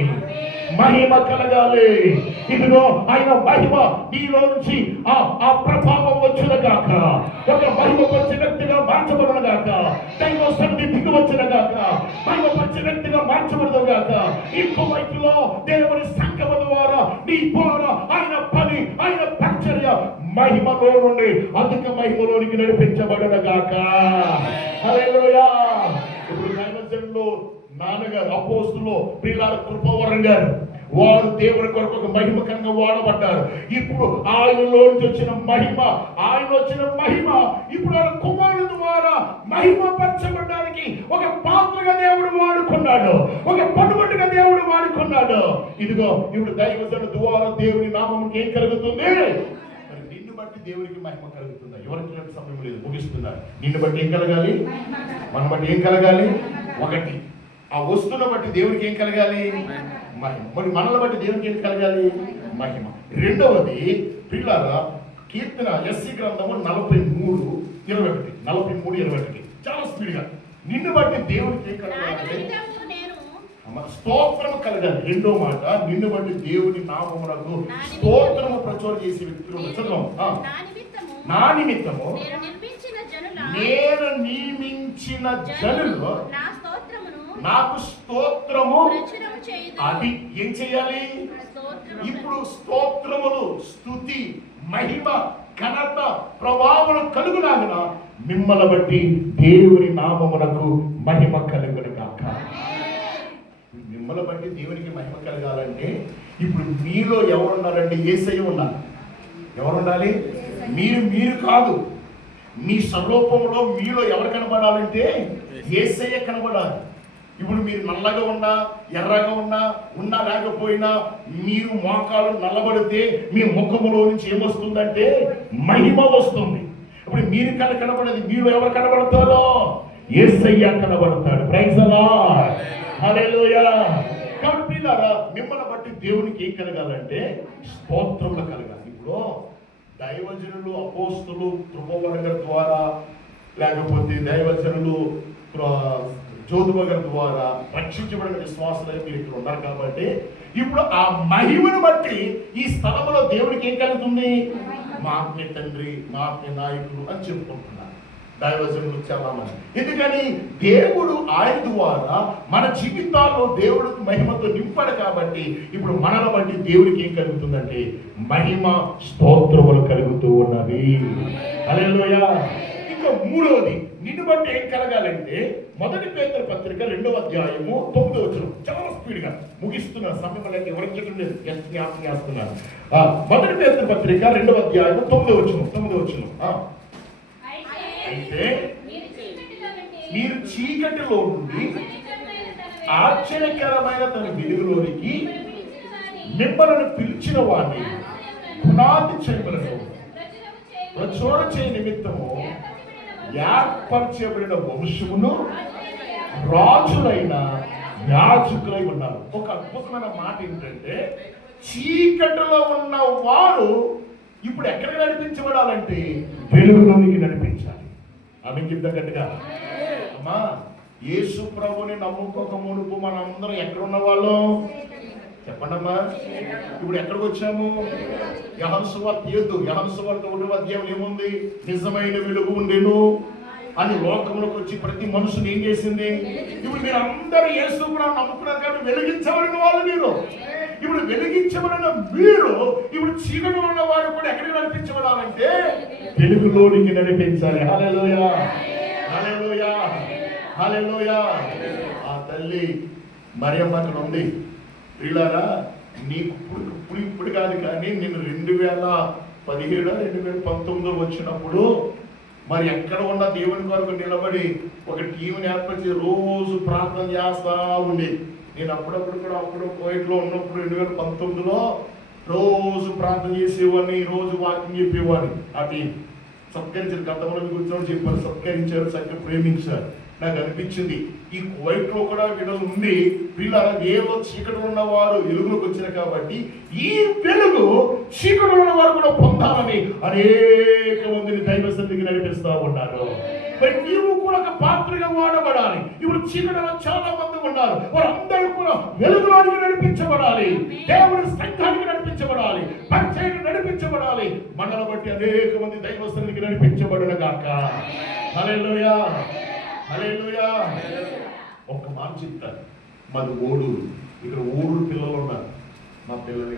మహిమ కలగాలి. ఇదిగో ఆయన మహిమ నీలో నుంచి ఆ ప్రభావం వచ్చిన గాక, ఒక మహిమ వచ్చిన వ్యక్తిగా మార్చబడిన గాక, దైవ సన్నిధి దిగి వచ్చిన గాక, మహిమ వచ్చిన వ్యక్తిగా మార్చబడదు గాక. ఈ కువైట్లో దేవుని సంఘం ద్వారా నీ ద్వారా ఆయన పని, ఆయన పరిచర్య మహిమలో నుండి అధిక మహిమలోనికి నడిపించబడిన గాక. హల్లెలూయా. ఇప్పుడు దైవజనులు నాన్నగారు అపోస్తులు ప్రియులార కృపావరం గారు వారు దేవుని కొరకు ఒక మహిమకంగా వాడబడ్డారు. ఇప్పుడు ఆయనలో వచ్చిన మహిమ, ఇప్పుడు ఆయన కుమారుడు ద్వారా మహిమపరచబడడానికి ఒక పాత్రగా దేవుడు వాడుకున్నాడు, ఒక పనుబట్టుగా దేవుడు వాడుకున్నాడు. ఇదిగో ఇప్పుడు దైవజనుడు ద్వారా దేవుని నామముకి ఏం కలుగుతుంది? మరి నిన్ను బట్టి దేవునికి మహిమ కలుగుతుందా? ఎవరికి సమయం లేదు, ముగిస్తున్నారు. నిన్ను బట్టి ఏం కలగాలి? మన బట్టి ఏం కలగాలి? 1, ఆ వస్తువును బట్టి దేవునికి ఏం కలగాలి? మహిమ. మరి మనల్ని బట్టి దేవునికి ఏం కలగాలి? మహిమ. 2వది పిల్లరా కీర్తన ఎస్సీ గ్రంథము 43:21 చాలా స్పీడ్గా. నిన్ను బట్టి దేవునికి ఏం కలగాలి? స్తోత్రము కలగాలి. 2వ మాట, నిన్ను బట్టి దేవుని నామమునకు స్తోత్రము ప్రచురణ చేసే వ్యక్తులు చదవం. నా నిమిత్తము నేను నియమించిన జనులు నాకు స్తోత్రము చేయుదురు. అది ఏం చేయాలి? స్తోత్రము. ఇప్పుడు స్తోత్రములు, స్తుతి, మహిమ, ఘనత, ప్రభావములు కలుగులాగిన మిమ్మల్ని బట్టి దేవుని నామమునకు మహిమ కలుగును గాక. మిమ్మల్ని బట్టి దేవునికి మహిమ కలగాలంటే ఇప్పుడు మీలో ఎవరున్నారంటే యేసయ్య ఉన్నారు. ఎవరు ఉండాలి? మీరు కాదు. మీ స్వరూపంలో మీలో ఎవరు కనబడాలంటే యేసయ్య కనబడాలి. ఇప్పుడు మీరు నల్లగా ఉన్నా, ఎర్రగా ఉన్నా లేకపోయినా మీరు మోకాలు నల్లబడితే మీ ముఖములో నుంచి ఏమొస్తుందంటే మహిమ వస్తుంది. ఇప్పుడు మీరు కనబడేది మీలో ఎవరు కనబడతారో యేసయ్య కనబడతాడు. Praise the lord. హల్లెలూయా. కాబట్టి మిమ్మల్ని బట్టి దేవునికి ఏం కలగాలంటే స్తోత్రములు కలగాలి. ఇప్పుడు దైవజనులు, అపోస్తులు, కృపవరగ ద్వారా లేకపోతే దైవజనులు జ్యోతివ గారి ద్వారా రక్షించబడిన విశ్వాసాలు మీరు ఇక్కడ ఉన్నారు కాబట్టి ఇప్పుడు ఆ మహిమను బట్టి ఈ స్థలంలో దేవుడికి ఏం కలుగుతుంది? మా ఆత్మీయ తండ్రి, మా ఆత్మీయ నాయకులు అని చెప్పుకుంటున్నారు దైవజనులు చాలా మంది. ఎందుకని దేవుడు ఆయన ద్వారా మన జీవితాల్లో దేవుడు మహిమతో నింపాడు కాబట్టి ఇప్పుడు మనల బట్టి దేవుడికి ఏం కలుగుతుందంటే మహిమ, స్తోత్రములు కలుగుతూ ఉన్నవి. హల్లెలూయా. ఇంకా మూడవది నిన్ను బట్టి ఏం కలగాలంటే మొదటి పేతురు పత్రిక 2వ అధ్యాయము 9వ వచనం. చాలా స్పీడ్గా ముగిస్తున్న సమయంలో ఎవరికి చెప్పలేదు, జ్ఞాపకం చేస్తున్నారు. మొదటి పేతురు పత్రిక 2వ అధ్యాయము 9వ వచనం. అయితే మీరు చీకటిలో నుండి ఆశ్చర్యకరమైన తన వెలుగులోనికి మిమ్మల్ని పిలిచిన వాడిని పునాది చేయబడను ప్రచురణ చేయ నిమిత్తము ఏర్పరచబడిన వంశమును రాజులైన యాజకులై ఉన్నారు. ఒక అద్భుతమైన మాట ఏంటంటే చీకటిలో ఉన్న వారు ఇప్పుడు ఎక్కడికి నడిపించబడాలంటే వెలుగులోనికి నడిపించాలి. ఆమె చెప్తాగట్టుగా అమ్మా యేసు ప్రభుని నమ్ముకోక మునుపు మనందరం ఎక్కడున్న వాళ్ళం చెప్పండమ్మా. ఇప్పుడు ఎక్కడికి వచ్చాము? యోహాను సువార్త 1వ అధ్యాయం ఏముంది? నిజమైన వెలుగు ఉండెను అని లోకంలోకి వచ్చి ప్రతి మనుషుని ఏం చేసింది? ఇప్పుడు మీరు అందరూ యేసు ప్రభువుని నమ్ముకున్నారు కాబట్టి వెలిగించబడిన వాళ్ళు మీరు. ఇప్పుడు వెలిగించబడిన మీరు ఇప్పుడు చీకటిలో ఉన్న వారు కూడా ఎక్కడికి నడిపించబడాలంటే వెలుగులోనికి నడిపించాలి. హల్లెలూయా, హల్లెలూయా, హల్లెలూయా. ఆ తల్లి మరియమ్మ అక్కడ ఉంది. వీళ్ళారా నీకు ఇప్పుడు కాదు కానీ నేను 2017 2019 వచ్చినప్పుడు మరి ఎక్కడ ఉన్న దేవుని కొరకు నిలబడి ఒక టీంని ఏర్పరిచి రోజు ప్రార్థన చేస్తా ఉండేది. నేను అప్పుడప్పుడు కూడా కోయిట్లో ఉన్నప్పుడు 2019లో రోజు ప్రార్థన చేసేవాడిని, రోజు వాకింగ్ చెప్పేవాడిని. ఆ టీం సత్కరించారు. గతంలో కూర్చొని చెప్పారు, సత్కరించారు, చక్కగా ప్రేమించారు. నాకు అనిపించింది ఈ కువైట్లో కూడా వీళ్ళు ఉండి వీళ్ళ దేవులో చీకటి ఉన్నవారు వెలుగులోకి వచ్చారు కాబట్టి ఈ వెలుగు చీకటి ఉన్నవారు కూడా పొందాలని అనేక మందిని దైవ సన్నిధికి నడిపిస్తూ ఉన్నారు. మరి నీవు కూడా ఒక పాత్రగా వాడబడాలి. ఇప్పుడు చీకటిలో చాలా మంది ఉన్నారు, వారందరూ కూడా వెలుగులోనికి నడిపించబడాలి, దేవుడి సంఘానికి నడిపించబడాలి, పరిచయానికి నడిపించబడాలి. మనల్ని బట్టి అనేక మంది దైవ సన్నిధికి నడిపించబడిన గాక. హల్లెలూయా, హల్లెలూయా. ఒక్క మాట చెప్తాను. మాది ఓడూరు. ఇక్కడ ఓడూరు పిల్లలు ఉన్నారు. మా పిల్లలు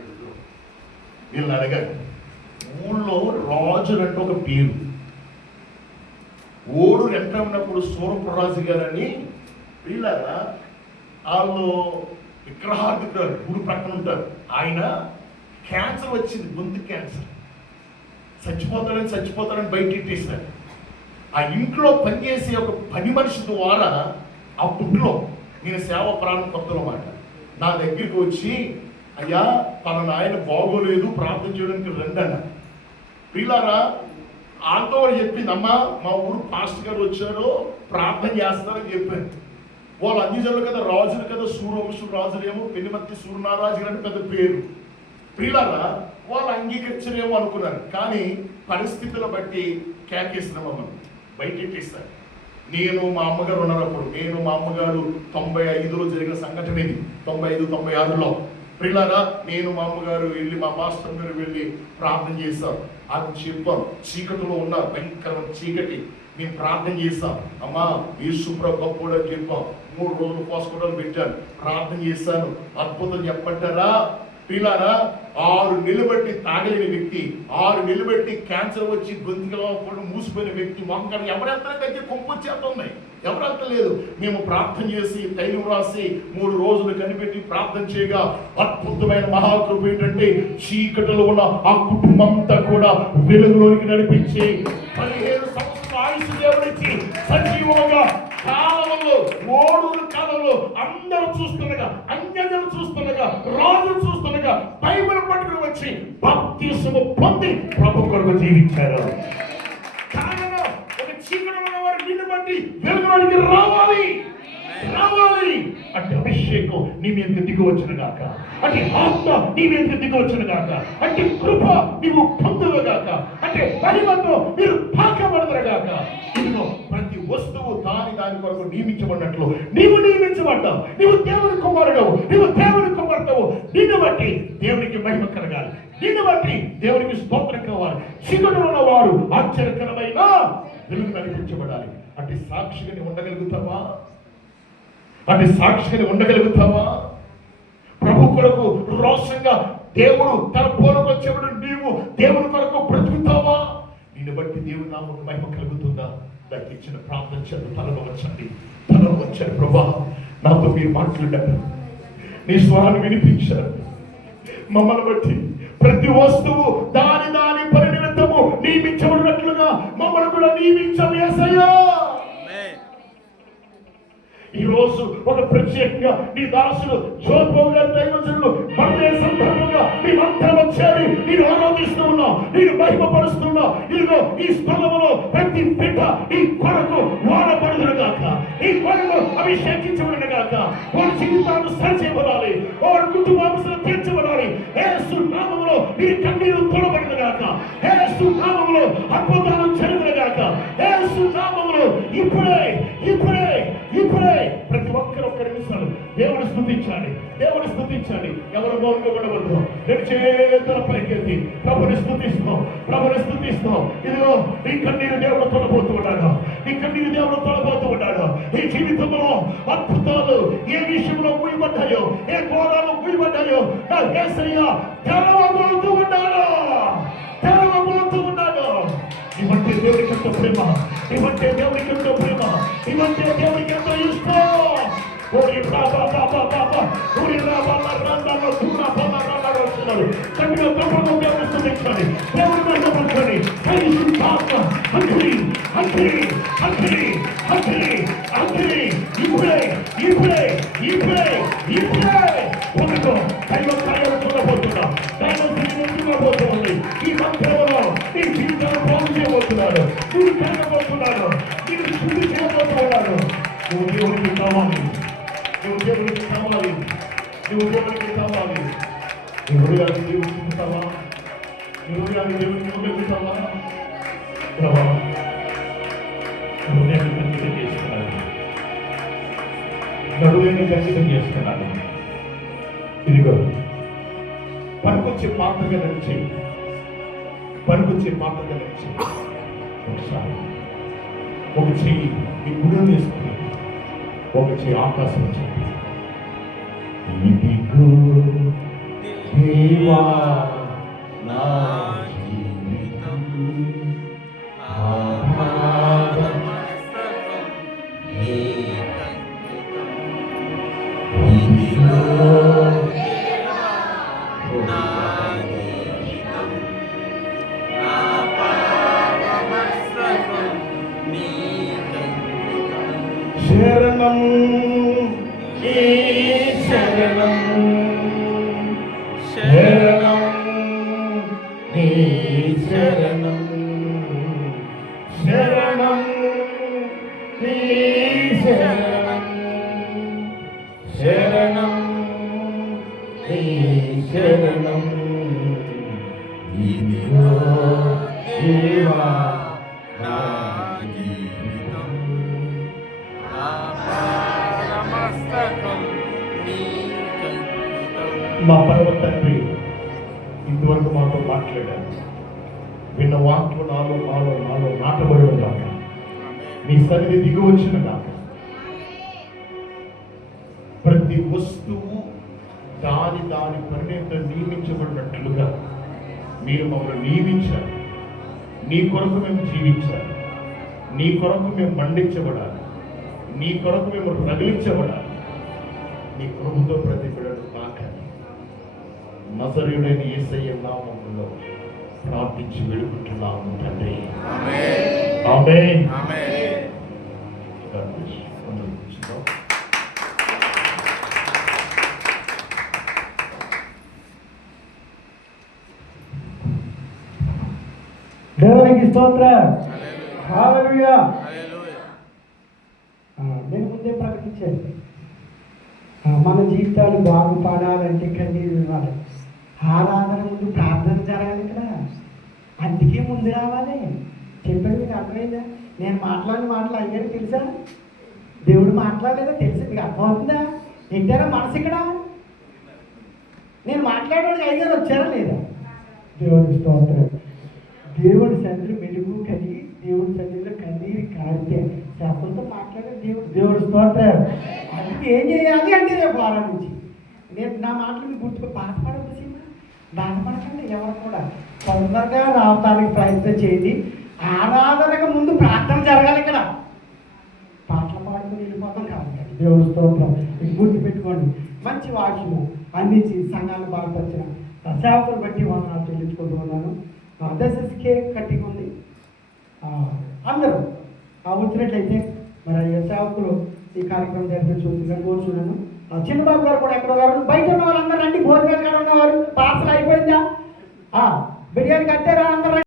వీళ్ళని అడగారు. ఊళ్ళో రాజులు అంటే ఒక పేరు. ఓడూరు ఎంత ఉన్నప్పుడు సూరపురాజు గారని వీళ్ళారా వాళ్ళు విగ్రహాధికారు గుడి ప్రక్కన ఉంటారు. ఆయన క్యాన్సర్ వచ్చింది, గొంతు క్యాన్సర్. చచ్చిపోతాడని బయట ఇట్టేశారు. ఆ ఇంట్లో పనిచేసే ఒక పని మనిషి ద్వారా అప్పట్లో నేను సేవ ప్రాణం కొత్తలో మాట నా దగ్గరికి వచ్చి అయ్యా తన నాయన బాగోలేదు ప్రార్థన చేయడానికి రండి అన్న. పిల్లారా ఆంతో చెప్పింది, అమ్మా మా ఊరు పాస్టర్ గారు వచ్చారు ప్రార్థన చేస్తారని చెప్పారు. వాళ్ళు అన్నిజనులు కదా, రాజులు కదా, సూర్యవంశుడు రాజులేమో పెనుమర్తి సూర్యనారాజు గారు పెద్ద పేరు. పిల్లారా వాళ్ళు అంగీకరించలేమో అనుకున్నారు. కానీ పరిస్థితుల బట్టి కేకేసిన మమ్మల్ని బయటెట్టేస్తారు. నేను మా అమ్మగారు ఉన్నారు అప్పుడు. నేను మా అమ్మగారు 95లో జరిగిన సంఘటన ఇది. 95-96లో పిల్లారా నేను మా అమ్మగారు వెళ్ళి మా మాస్టర్ గారు వెళ్ళి ప్రార్థన చేస్తాం. అది చెప్పాం. చీకటిలో ఉన్నారు, భయంకరమైన చీకటి. మేము ప్రార్థన చేస్తాం. అమ్మా యేసు ప్రభు గొప్పవాడు అని చెప్పాం. 3 రోజులు పోసుకోవడాలు పెట్టాను, ప్రార్థన చేశాను. అద్భుతం చెప్పంటారా పిల్లారా? 6 నెలలు బట్టి తాగలేని వ్యక్తి, 6 నెలలు బట్టి క్యాన్సర్ వచ్చి గొంతులో మూసిపోయిన వ్యక్తి మొక్కలు ఎవరెంత దగ్గర కొంపొచ్చేస్తున్నాయి, ఎవరెంత లేదు. మేము ప్రార్థన చేసి తైలం రాసి 3 రోజులు కనిపెట్టి ప్రార్థన చేయగా అద్భుతమైన మహాకృప ఏంటంటే చీకటిలో ఉన్న ఆ కుటుంబం అంతా కూడా వెలుగులోనికి నడిపించి 15 సంవత్సరాల ఆయుష్ దేవుడిచ్చి సజీవంగా కాలంలో ఓడూరు కాలంలో అందరూ చూస్తుండగా, అన్యజనులు చూస్తుండగా, రాజు చూస్తుండగా బైబిల్ పట్టుకుని వచ్చి బాప్తిస్మము పొంది ప్రభు కొరకు జీవించారు. కారణం ఒక చీకటిలో ఉన్న వారు నిన్ను బట్టి వెలుగులోనికి రావాలి అంటే అభిషేకం నీ మీదకి దిగి వచ్చిన గాక, అంటే ఆత్మ నీ మీదకి దిగి వచ్చిన గాక, అంటే కృప నీవు పొందువు గాక, అంటే మహిమతో మీరు తాకబడదురు గాక. ఇదిగో ప్రతి వస్తువు దాని కొరకు నియమించబడినట్లు నీవు నియమించబడ్డావు. నీవు దేవుని కుమారుడవు, నీవు దేవుని కుమార్తెవు. నిన్ను బట్టి దేవునికి మహిమ కలగాలి, నిన్ను బట్టి దేవునికి స్తోత్రం కావాలి. చీకటిలో ఉన్న వారు ఆశ్చర్యకరమైన వెలుగు నడిపించబడాలి. అంటే సాక్షిగా నీవు ఉండగలుగుతావా? అంటే సాక్షిగా ఉండగలుగుతావా? ప్రభు కొరకు రోషంగా దేవుడు తన పోలకు వచ్చేవాడు నీవు దేవుని కొరకు బ్రతుకుతావా? నిన్ను బట్టి దేవుని నామముకు మహిమ కలుగుతుందా? దానికి ఇచ్చిన ప్రార్థన చేత తలలో వచ్చారు. ప్రభా, నాతో మీరు మాట్లాడారు, నీ స్వరాన్ని వినిపించారు. మమ్మల్ని బట్టి ప్రతి వస్తువు దాని పని నిమిత్తము నియమించబడినట్లుగా మమ్మల్ని కూడా నియమించం యేసయ్యా. ఈ రోజు ఒక ప్రత్యేకంగా నీ దాసులు జోర్బాబు గారి దైవజనులు బర్త్డే సందర్భంగా మేమంతా వచ్చారు. నేను ఆరాధిస్తూ ఉన్నా, నేను మహిమపరుస్తున్నా. ఇదిగో ఈ స్థలంలో ప్రతి బిడ్డ ఈ కొరకు వాడబడుదురుగాక, ఈ కొరకు అభిషేకించబడుగాక. వారి జీవితాన్ని సరిచేయబడాలి, వారి కుటుంబాంశాలు తీర్చబడాలి. యేసు నామములో నీ కన్నీరు తొలబడుగాక, యేసు నామములో అద్భుతాలు జరుగుగాక, యేసు నామములో ఇప్పుడే ప్రతి ఒక్కరి నిమిషాలు దేవుని స్తుతించాలి. ఎవరు మౌనంగా ఉండవద్దు. రెండు చేతుల పైకెత్తి ప్రభుని స్తుతిస్తాం. ఇదిగో నీ కన్నీరు దేవుడు తొలబోతూ ఉన్నాడు. ఈ జీవితంలో అద్భుతాలు ఏ విషయంలో ముయ్యబడ్డాయో, ఏ గోడాలు ముయ్యబడ్డాయో నా యేసయ్య తెరవబోతూ ఉన్నాడు. ఇవంటే దేవునికి ఎంతో ప్రేమ, ఇవంటే దేవునికి ఎంతో ఇష్టం. ఈ మంత్రంలో నీ జీవితాన్ని బాగు చేయబోతున్నాడు, నీకు కలగబోతున్నాడు, నీకు శుద్ధి చేయబోతున్నాడు. నువ్వు దేవునికి కావాలి. నీ హృదయాన్ని దేవునికి ఇస్తావా? నీ హృదయాన్ని దేవునికి ఇవ్వగలుగుతావా? హృదయాన్ని ఖచ్చితం చేస్తున్నాను. ఇదిగో పనికొచ్చే పాత్రగా నడిచి ఒకసారి ఒక చెయ్యి ఈ గుడి వేసుకుని ఒక చెయ్యి ఆకాశం చెప్పి, ఇదిగో దేవా నా జీవితం శరణం ఇదిగో దేవా నా జీవితం మా పరమ తండ్రి ఇంతవరకు మాతో మాట్లాడారు. విన్న వాక్యం నాలో నాటబడి కాక, నీ సన్నిధి దిగి వచ్చిన కాక, ప్రతి వస్తువు దాని పరిణిత నియమించబడినట్లుగా మీరు మమ్మల్ని నియమించారు. నీ కొరకు మేము జీవించాలి, నీ కొరకు మేము మండించబడాలి, నీ కొరకు మేము రగిలించబడాలి. నీ కృపతో ప్రతి బిడ్డను తాకాలి. నజరేయుడైన యేసయ్య నామములో ప్రార్థించి వేడుకుంటున్నాము తండ్రి. ఆమేన్. God bless you. అందరూ కూర్చుందాం. దేవునికి స్తోత్రం. హల్లెలూయా. నేను ముందే ప్రకటించాను, మన జీవితాలు బాగుపడాలంటే కన్నీరు ఇవ్వాలి. ఆరాధన ముందు ప్రార్థన జరగాలి కదా, అందుకే ముందు రావాలి. చెప్పాను, మీకు అర్థమైందా? నేను మాట్లాడిన మాటలు అయ్యారు తెలుసా? దేవుడు మాట్లాడలేదా తెలుసా? మీకు అర్థమవుతుందా? ఏంటారా మనసు ఇక్కడ? నేను మాట్లాడేవాడికి అయ్యారు వచ్చారా లేదా? దేవుడి స్తోత్రం. దేవుడి సన్నిధిలో మెలుగు కలిగి దేవుడి సన్నిధిలో కన్నీరు కారితే శాపంతో మాట్లాడే దేవుడి స్తోత్రం. అందుకే ఏం చేయాలి అంటే రేపు వారం నుంచి నేను నా మాటలు మీకు గుర్తుకు బాధపడదు సినిమా, బాధపడకండి ఎవరు కూడా. తొందరగా రావటానికి ప్రయత్నం చేయండి. ఆరాధనకు ముందు ప్రార్థన జరగాలి. ఇక్కడ పాటలు పాడుకుని వెళ్ళిపోతాం కాబట్టి దేవుడి స్తోత్రం. మీకు గుర్తు పెట్టుకోండి. మంచి వాక్యము అందించి సంఘాలను బాధపరిచిన సేవకులు బట్టి వందనాలు చెల్లించుకుంటూ ఉన్నాను. దశ కేక్ కట్టింగ్ ఉంది. అందరూ వచ్చినట్లయితే మరి సేవకులు ఈ కార్యక్రమం జరిపించుకుంటున్నాను కోరుచున్నాను. చిన్నబాబు గారు కూడా ఎక్కడ ఉన్నారు? బయట ఉన్న వాళ్ళందరూ రండి. భోజనాలు కూడా ఉన్నవారు పార్సల్ అయిపోయిందా? బిర్యానీ కట్టారా అందరూ?